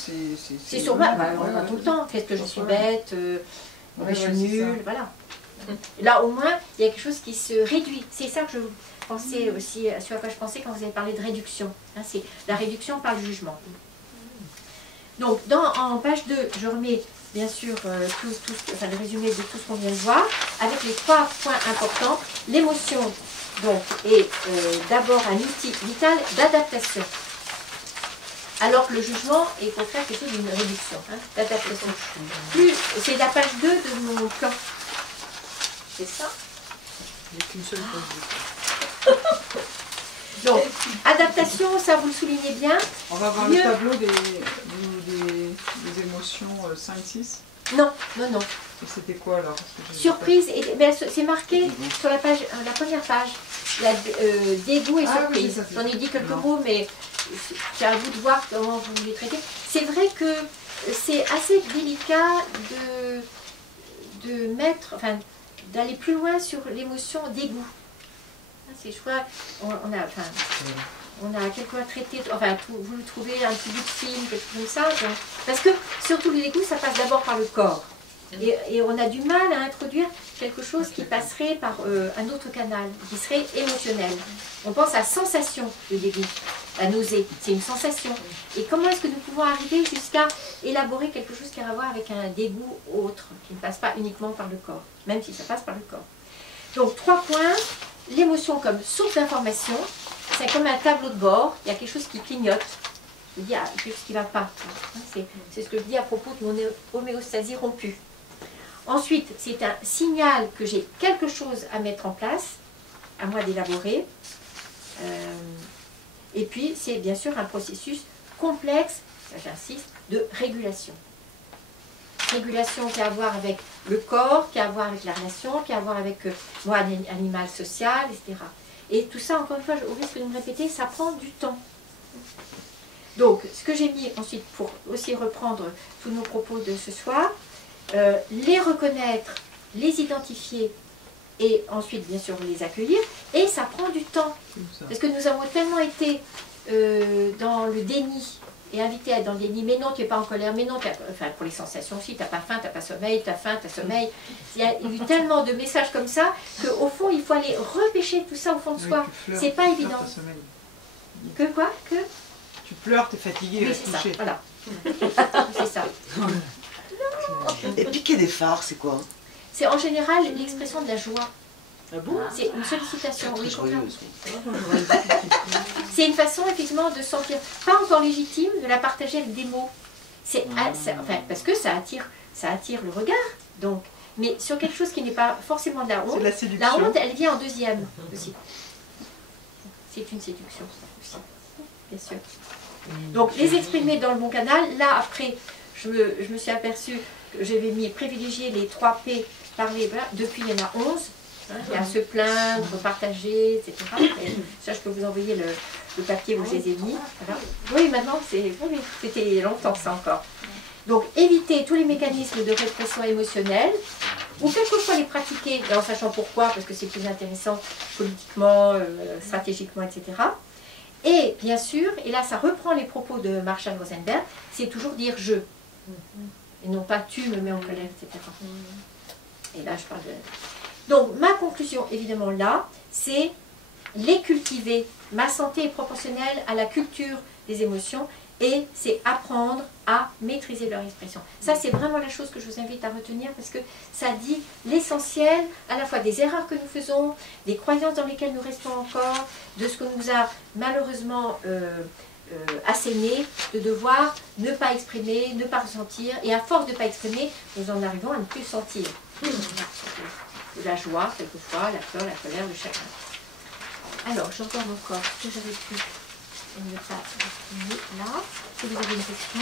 c'est sur moi, on voit tout le temps. Qu'est-ce que je suis bête, je suis nulle, voilà. Là, au moins, il y a quelque chose qui se réduit. C'est ça que je pensais aussi, sur quoi je pensais quand vous avez parlé de réduction. Hein, c'est la réduction par le jugement. Donc, en page 2, je remets bien sûr le résumé de tout ce qu'on vient de voir, avec les 3 points importants. L'émotion donc, est d'abord un outil vital d'adaptation, alors que le jugement est au contraire quelque chose d'une réduction, d'adaptation. C'est la page 2 de mon plan. C'est ça? Il n'y a qu'une seule page. Donc, adaptation, ça vous le soulignez bien. On va voir le tableau des émotions 5-6. Non, non, non. Et c'était quoi alors? Surprise, c'est marqué sur la page, la première page. Dégoût et surprise. Oui, j'en ai dit quelques mots, mais c'est à vous de voir comment vous les traitez. C'est vrai que c'est assez délicat de mettre, enfin, d'aller plus loin sur l'émotion dégoût. Je crois, on a quelquefois traité, enfin, vous le trouvez un petit bout de film, quelque chose comme ça. Donc, parce que, surtout le dégoût, ça passe d'abord par le corps. Et on a du mal à introduire quelque chose qui passerait par un autre canal, qui serait émotionnel. On pense à sensation de dégoût, la nausée, c'est une sensation. Et comment est-ce que nous pouvons arriver jusqu'à élaborer quelque chose qui a à voir avec un dégoût autre, qui ne passe pas uniquement par le corps, même si ça passe par le corps. Donc 3 points, l'émotion comme source d'information, c'est comme un tableau de bord, il y a quelque chose qui clignote. Il y a quelque chose qui ne va pas. C'est ce que je dis à propos de mon homéostasie rompue. Ensuite, c'est un signal que j'ai quelque chose à mettre en place, à moi d'élaborer. Et puis, c'est bien sûr un processus complexe, ça j'insiste, de régulation. Régulation qui a à voir avec le corps, qui a à voir avec la relation, qui a à voir avec moi, un animal social, etc. Et tout ça, encore une fois, au risque de me répéter, ça prend du temps. Donc, ce que j'ai mis ensuite, pour aussi reprendre tous nos propos de ce soir, les reconnaître, les identifier et ensuite bien sûr les accueillir, et ça prend du temps parce que nous avons tellement été dans le déni et invités à être dans le déni, mais non tu n'es pas en colère, mais non, enfin pour les sensations aussi, tu n'as pas faim, tu n'as pas sommeil, tu as faim, tu as sommeil, il y a eu tellement de messages comme ça qu'au fond il faut aller repêcher tout ça au fond de soi, c'est pas évident. Que quoi? Que tu pleures, tu es fatigué, oui, c'est ça, voilà. C'est ça. Et piquer des phares, c'est quoi? C'est en général l'expression de la joie. Ah bon? C'est une sollicitation. Très joyeuse. C'est une façon effectivement de sentir, pas encore légitime, de la partager avec des mots. Enfin, parce que ça attire le regard. Donc, mais sur quelque chose qui n'est pas forcément de la honte. La honte, elle vient en deuxième aussi. C'est une séduction aussi, bien sûr. Donc les exprimer dans le bon canal. Là après, je me suis aperçue que j'avais privilégié les 3 P, parler, voilà. Depuis il y en a 11. Hein, il y a se plaindre, partager, etc. Et ça, je peux vous envoyer le papier où je les ai mis. Voilà. Oui, maintenant, c'était longtemps ça encore. Donc éviter tous les mécanismes de répression émotionnelle, ou quelquefois les pratiquer, en sachant pourquoi, parce que c'est plus intéressant politiquement, stratégiquement, etc. Et bien sûr, et là ça reprend les propos de Marshall Rosenberg, c'est toujours dire je. Et non pas tu me mets en colère, etc. Et là je parle de... Donc ma conclusion évidemment là, c'est les cultiver. Ma santé est proportionnelle à la culture des émotions et c'est apprendre à maîtriser leur expression. Ça c'est vraiment la chose que je vous invite à retenir parce que ça dit l'essentiel à la fois des erreurs que nous faisons, des croyances dans lesquelles nous restons encore, de ce que nous a malheureusement asséné, de devoir ne pas exprimer, ne pas ressentir, et à force de ne pas exprimer, nous en arrivons à ne plus sentir. La joie, quelquefois, la peur, la colère, le chagrin. Alors, je regarde encore ce que j'avais pu ne pas exprimer là. Si vous avez une question.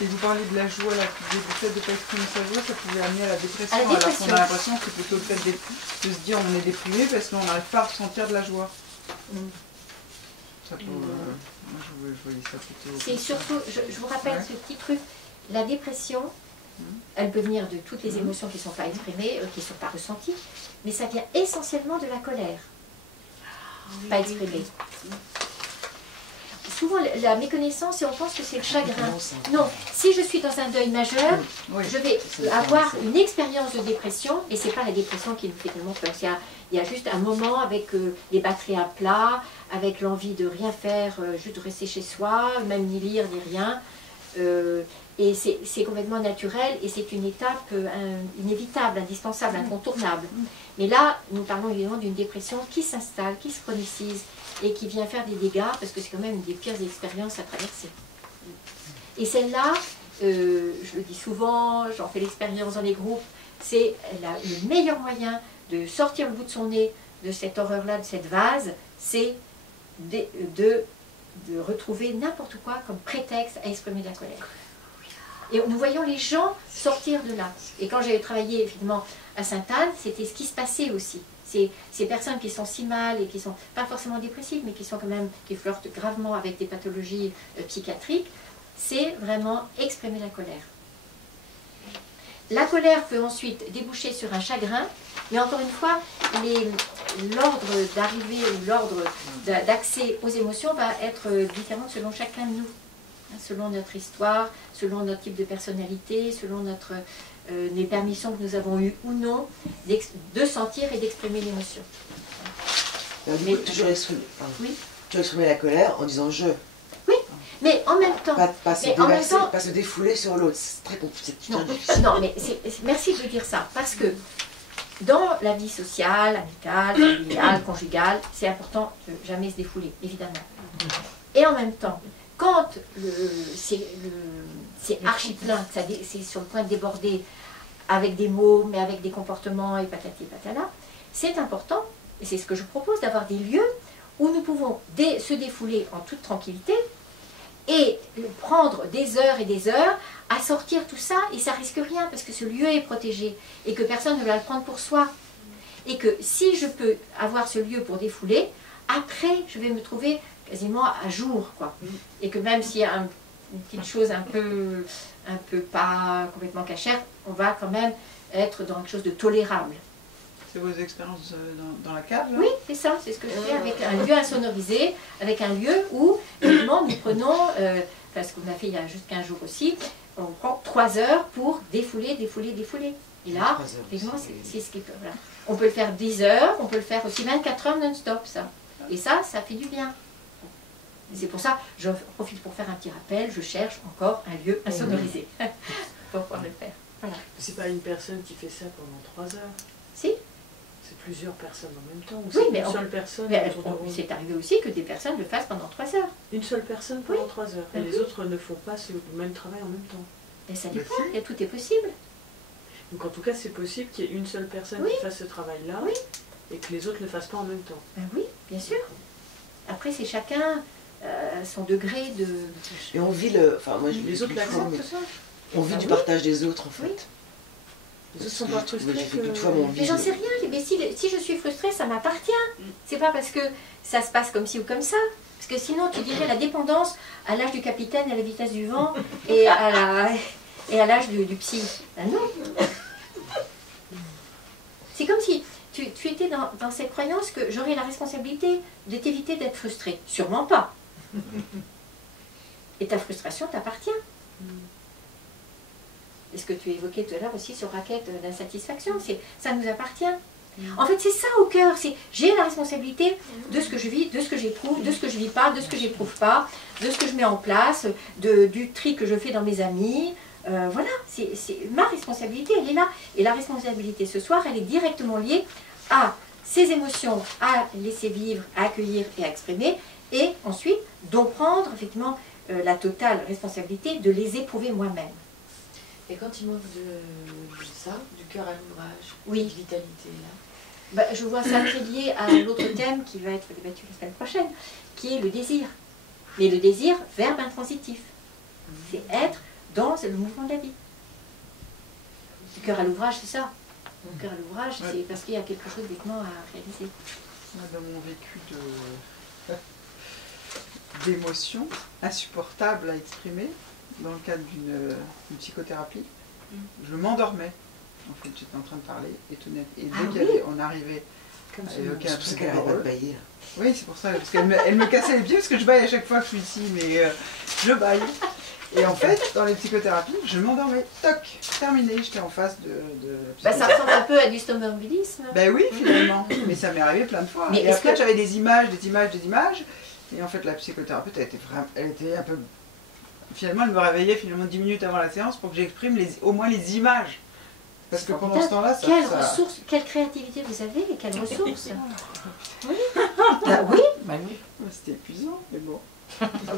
Et vous parlez de la joie, là, du fait de ne pas exprimer sa joie, ça pouvait amener à la dépression. Alors qu'on a l'impression que c'est plutôt le fait de se dire on est déprimé parce qu'on n'arrive pas à ressentir de la joie. Ça peut, moi je voyais ça plutôt... C'est surtout, je vous rappelle ce petit truc, la dépression, elle peut venir de toutes les émotions qui ne sont pas exprimées, qui ne sont pas ressenties, mais ça vient essentiellement de la colère, pas exprimée. Souvent la méconnaissance, et on pense que c'est le chagrin. Non, si je suis dans un deuil majeur, je vais avoir une expérience de dépression, et c'est pas la dépression qui nous fait tellement peur. Il y a juste un moment avec les batteries à plat, avec l'envie de rien faire, juste de rester chez soi, même ni lire, ni rien. Et c'est complètement naturel, et c'est une étape inévitable, indispensable, incontournable. Mais là, nous parlons évidemment d'une dépression qui s'installe, qui se chronicise, et qui vient faire des dégâts, parce que c'est quand même une des pires expériences à traverser. Et celle-là, je le dis souvent, j'en fais l'expérience dans les groupes, c'est le meilleur moyen de sortir le bout de son nez de cette horreur-là, de cette vase, c'est de retrouver n'importe quoi comme prétexte à exprimer de la colère. Et nous voyons les gens sortir de là. Et quand j'avais travaillé évidemment à Sainte-Anne, c'était ce qui se passait aussi. Ces personnes qui sont si mal et qui sont pas forcément dépressives, mais qui sont quand même, qui flirtent gravement avec des pathologies psychiatriques, c'est vraiment exprimer la colère. La colère peut ensuite déboucher sur un chagrin, mais encore une fois, l'ordre d'arrivée ou l'ordre d'accès aux émotions va être différent selon chacun de nous, selon notre histoire, selon notre type de personnalité, selon les permissions que nous avons eues ou non de sentir et d'exprimer l'émotion. Mais toujours exprimer, toujours exprimer la colère en disant je. Oui, mais en même temps... Pas se défouler sur l'autre, c'est très compliqué. Non, mais merci de dire ça, parce que dans la vie sociale, amicale, familiale, conjugale, c'est important de jamais se défouler, évidemment. Et en même temps, quand c'est archi plein, c'est sur le point de déborder avec des mots, mais avec des comportements et patati patala, c'est important, et c'est ce que je propose, d'avoir des lieux où nous pouvons se défouler en toute tranquillité et prendre des heures et des heures à sortir tout ça, et ça risque rien, parce que ce lieu est protégé, et que personne ne va le prendre pour soi. Et que si je peux avoir ce lieu pour défouler, après, je vais me trouver quasiment à jour, quoi. Et que même s'il y a une petite chose un peu pas complètement cachère, on va quand même être dans quelque chose de tolérable. C'est vos expériences dans la cave là? Oui, c'est ça, c'est ce que je fais avec un lieu insonorisé, avec un lieu où, évidemment, nous prenons, parce qu'on a fait il y a juste 15 jours aussi, on prend 3 heures pour défouler. Et là, effectivement, c'est ce qui peut. Voilà. On peut le faire 10 heures, on peut le faire aussi 24 heures non-stop, ça. Et ça fait du bien. C'est pour ça, je profite pour faire un petit rappel, je cherche encore un lieu insonorisé pour pouvoir le faire. Voilà. C'est pas une personne qui fait ça pendant 3 heures. Si. C'est plusieurs personnes en même temps. Ou Oui, c'est mais une seule personne. c'est arrivé aussi que des personnes le fassent pendant 3 heures. Une seule personne pendant 3 heures. Et les autres ne font pas le même travail en même temps. Et ça dépend, tout est possible. Donc en tout cas, c'est possible qu'il y ait une seule personne qui fasse ce travail-là et que les autres ne le fassent pas en même temps. Oui, bien sûr. Après, c'est chacun son degré de... Et on vit les autres l'acceptent, ça. On vit du partage des autres, en fait. Oui. Les autres sont pas frustrés. Mais j'en sais rien. Mais si je suis frustrée, ça m'appartient. C'est pas parce que ça se passe comme ci ou comme ça. Parce que sinon, tu dirais la dépendance à l'âge du capitaine, à la vitesse du vent et à l'âge du psy. Ben non. C'est comme si tu étais dans cette croyance que j'aurais la responsabilité de t'éviter d'être frustré. Sûrement pas. Et ta frustration t'appartient. Et ce que tu évoquais tout à l'heure aussi sur raquette d'insatisfaction, ça nous appartient. En fait, c'est ça au cœur, j'ai la responsabilité de ce que je vis, de ce que j'éprouve, de ce que je vis pas, de ce que j'éprouve pas, de ce que je mets en place, du tri que je fais dans mes amis. Voilà, c'est ma responsabilité, elle est là. Et la responsabilité ce soir, elle est directement liée à ces émotions, à laisser vivre, à accueillir et à exprimer, et ensuite d'en prendre effectivement la totale responsabilité de les éprouver moi-même. Et quand il manque de ça, du cœur à l'ouvrage, oui. de vitalité, là. Je vois ça très lié à l'autre thème qui va être débattu la semaine prochaine, qui est le désir. Mais le désir, verbe intransitif. C'est être dans le mouvement de la vie. Le cœur à l'ouvrage, c'est ça. Le cœur à l'ouvrage, c'est parce qu'il y a quelque chose d'étonnant à réaliser. Dans mon vécu d'émotions insupportables à exprimer, dans le cadre d'une psychothérapie, je m'endormais. En fait, j'étais en train de parler, étonnée. Et dès qu'on arrivait à évoquer un truc amoureux... Oui, c'est pour ça, parce qu'elle me cassait les pieds, parce que je baille à chaque fois que je suis ici, mais je baille. Et en fait, dans les psychothérapies, je m'endormais. Toc, terminé, j'étais en face de ça ressemble un peu à du somnambulisme. Ben oui, finalement. Mais ça m'est arrivé plein de fois. Mais et après, j'avais des images. Et en fait, la psychothérapeute, elle était un peu... Finalement, elle me réveillait 10 minutes avant la séance pour que j'exprime au moins les images. Parce que pendant ce temps-là, ressources, quelle créativité vous avez et quelles ressources. Oui. Oui. C'était épuisant, mais bon.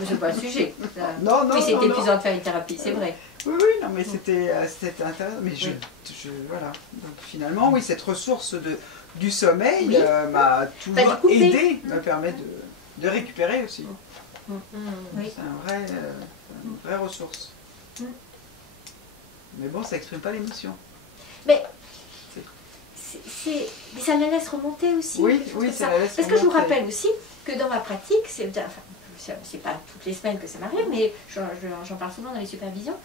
C'est pas le sujet. Non, oui, c'était épuisant de faire une thérapie, c'est vrai. Oui, non, mais c'était intéressant. Mais voilà. Donc finalement, oui, cette ressource du sommeil m'a toujours aidé, me permet de récupérer aussi. Oui. C'est une vraie ressource. Mais bon, ça exprime pas l'émotion. Mais ça la laisse remonter aussi. Oui, ça la laisse Parce que je vous remonter. rappelle aussi que dans ma pratique, c'est pas toutes les semaines que ça m'arrive, mais j'en parle souvent dans les supervisions,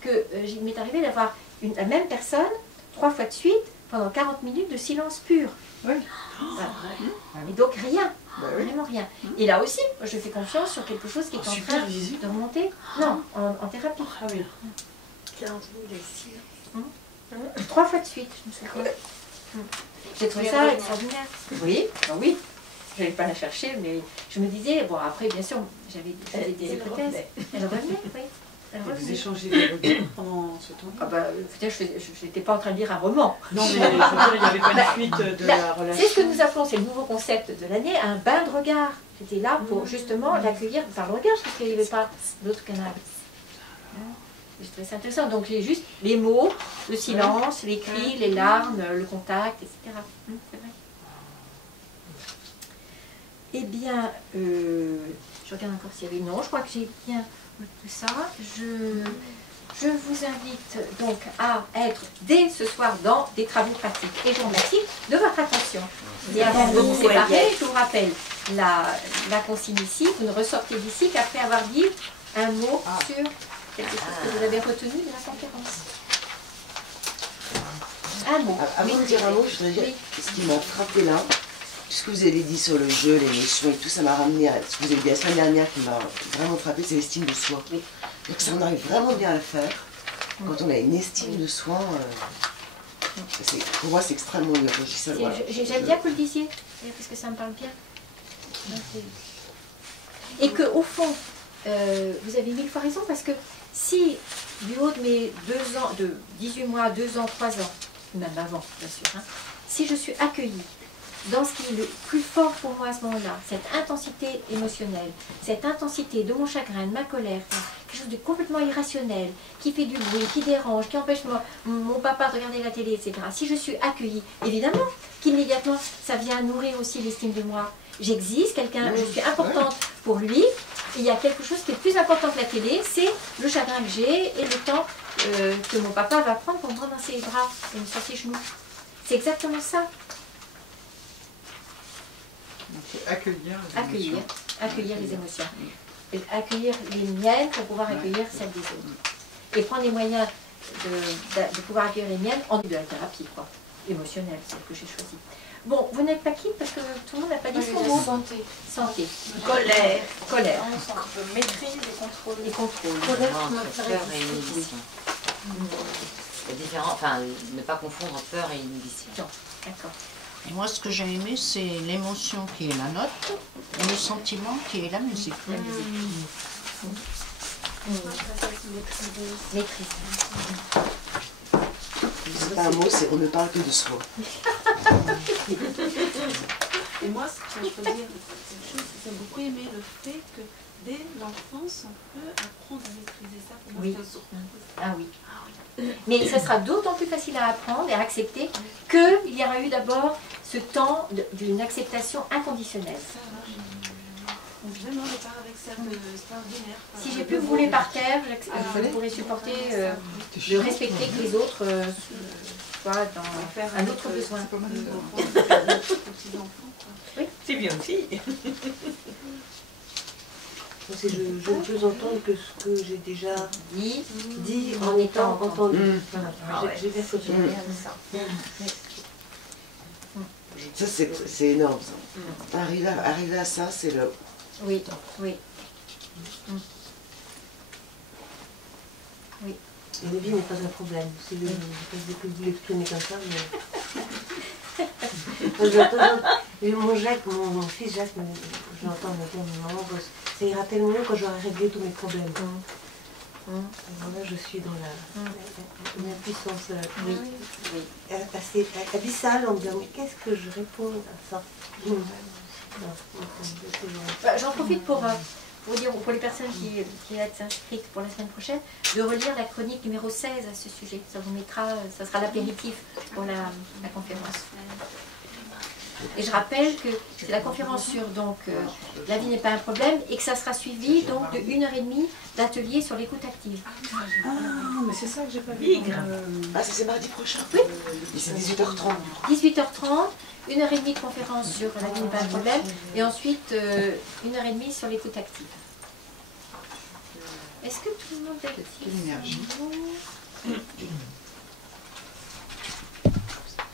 que il m'est arrivé d'avoir la même personne 3 fois de suite pendant 40 minutes de silence pur. Oui. Voilà. Et donc rien, Bah oui. vraiment rien. Et là aussi, je fais confiance sur quelque chose qui est en train supervision de remonter. Non, en thérapie. Ah oui. 40 minutes de silence. 3 fois de suite, je me souviens. J'ai trouvé ça extraordinaire. Oui, oui. Je n'allais pas la chercher, mais je me disais, bon après bien sûr, j'avais des hypothèses. Elle revenait, oui. Elle Et vous revenait. échangez des regards pendant ce temps? Ah bah, je n'étais pas en train de lire un roman. Non, mais je veux dire, il n'y avait pas une fuite de la relation. C'est ce que nous appelons, c'est le nouveau concept de l'année, un bain de regard. J'étais là pour justement l'accueillir par le regard, parce qu'il n'y avait pas d'autre canal. Je trouvais ça intéressant. Donc j'ai juste les mots, le silence, les cris, les larmes, le contact, etc. C'est vrai. Eh bien, je regarde encore s'il y avait... Non, je crois que j'ai bien tout ça. Je vous invite donc à être dès ce soir dans des travaux pratiques. Et je vous remercie de votre attention. Et avant de vous séparer, je vous rappelle la consigne ici. Vous ne ressortez d'ici qu'après avoir dit un mot sur quelque chose que vous avez retenu de la conférence. Un mot. Avant de dire un mot, je voudrais dire ce qui m'a frappé là. Tout ce que vous avez dit sur le jeu, l'émotion et tout, ça m'a ramené à ce que vous avez dit la semaine dernière qui m'a vraiment frappé, c'est l'estime de soi. Donc ça, on arrive vraiment bien à le faire. Quand on a une estime de soi, pour moi c'est extrêmement enrichissant. Voilà. J'aime bien que vous le disiez, parce que ça me parle bien. Et qu'au fond, vous avez 1000 fois raison, parce que si du haut de mes 2 ans, de 18 mois, 2 ans, 3 ans, même avant bien sûr, si je suis accueillie dans ce qui est le plus fort pour moi à ce moment-là, cette intensité émotionnelle, cette intensité de mon chagrin, de ma colère, quelque chose de complètement irrationnel, qui fait du bruit, qui dérange, qui empêche mon papa de regarder la télé, etc. Si je suis accueillie, évidemment qu'immédiatement, ça vient nourrir aussi l'estime de moi. J'existe, je suis importante pour lui, il y a quelque chose qui est plus important que la télé, c'est le chagrin que j'ai et le temps que mon papa va prendre pour me prendre dans ses bras et me sur ses genoux. C'est exactement ça. Accueillir les émotions. Et accueillir les miennes pour pouvoir accueillir celles des autres. Et prendre les moyens de pouvoir accueillir les miennes en début de la thérapie, quoi. Émotionnelle, celle que j'ai choisie. Bon, vous n'êtes pas quitte parce que tout le monde n'a pas dit son mot. Santé. Colère. Maîtrise et contrôle. Et contrôle. Entre peur et inhibition. C'est différent, enfin, ne pas confondre peur et inhibition. Non, d'accord. Et moi, ce que j'ai aimé, c'est l'émotion qui est la note et le sentiment qui est la musique. La musique. Maîtrise. C'est pas un mot, c'est on ne parle que de soi. Et moi, ce que je peux dire, quelque chose, c'est que j'ai beaucoup aimé le fait que dès l'enfance, on peut apprendre à maîtriser ça. Pour moi, Oui. c'est un sourd. Ah oui. Mais ça sera d'autant plus facile à apprendre et à accepter qu'il y aura eu d'abord ce temps d'une acceptation inconditionnelle. Vraiment, je pars avec ça extraordinaire. Si j'ai pu vous rouler par terre, je pourrais supporter de respecter que les autres soient dans un autre besoin. Oui, c'est bien aussi. Je ne peux entendre que ce que j'ai déjà dit en étant entendu. Voilà. J'ai bien fait ça. Ça, c'est énorme. Ça. Arriver à ça, c'est le... Oui, oui. Oui. Et le vie n'est pas un problème. Si je peux vous l'exprimer comme ça, mais... mon Jacques, mon fils Jacques, je l'entends me dire, maman, ça ira tellement mieux quand j'aurai réglé tous mes problèmes. Et voilà, je suis dans une impuissance assez abyssale en me disant, mais qu'est-ce que je réponds à ça? J'en profite pour vous dire, pour les personnes qui vont être inscrites pour la semaine prochaine, de relire la chronique numéro 16 à ce sujet. Ça vous mettra, ça sera l'apéritif pour la conférence. Et je rappelle que c'est la conférence sur donc, la vie n'est pas un problème et que ça sera suivi donc de 1h30 d'atelier sur l'écoute active. Ah, mais c'est ça que j'ai pas vu. Ah, ça c'est mardi prochain. Oui. Et c'est 18h30. 18h30, 1h30 de conférence sur la vie n'est pas un problème et ensuite 1h30 sur l'écoute active. Est-ce que tout le monde a Quelle énergie.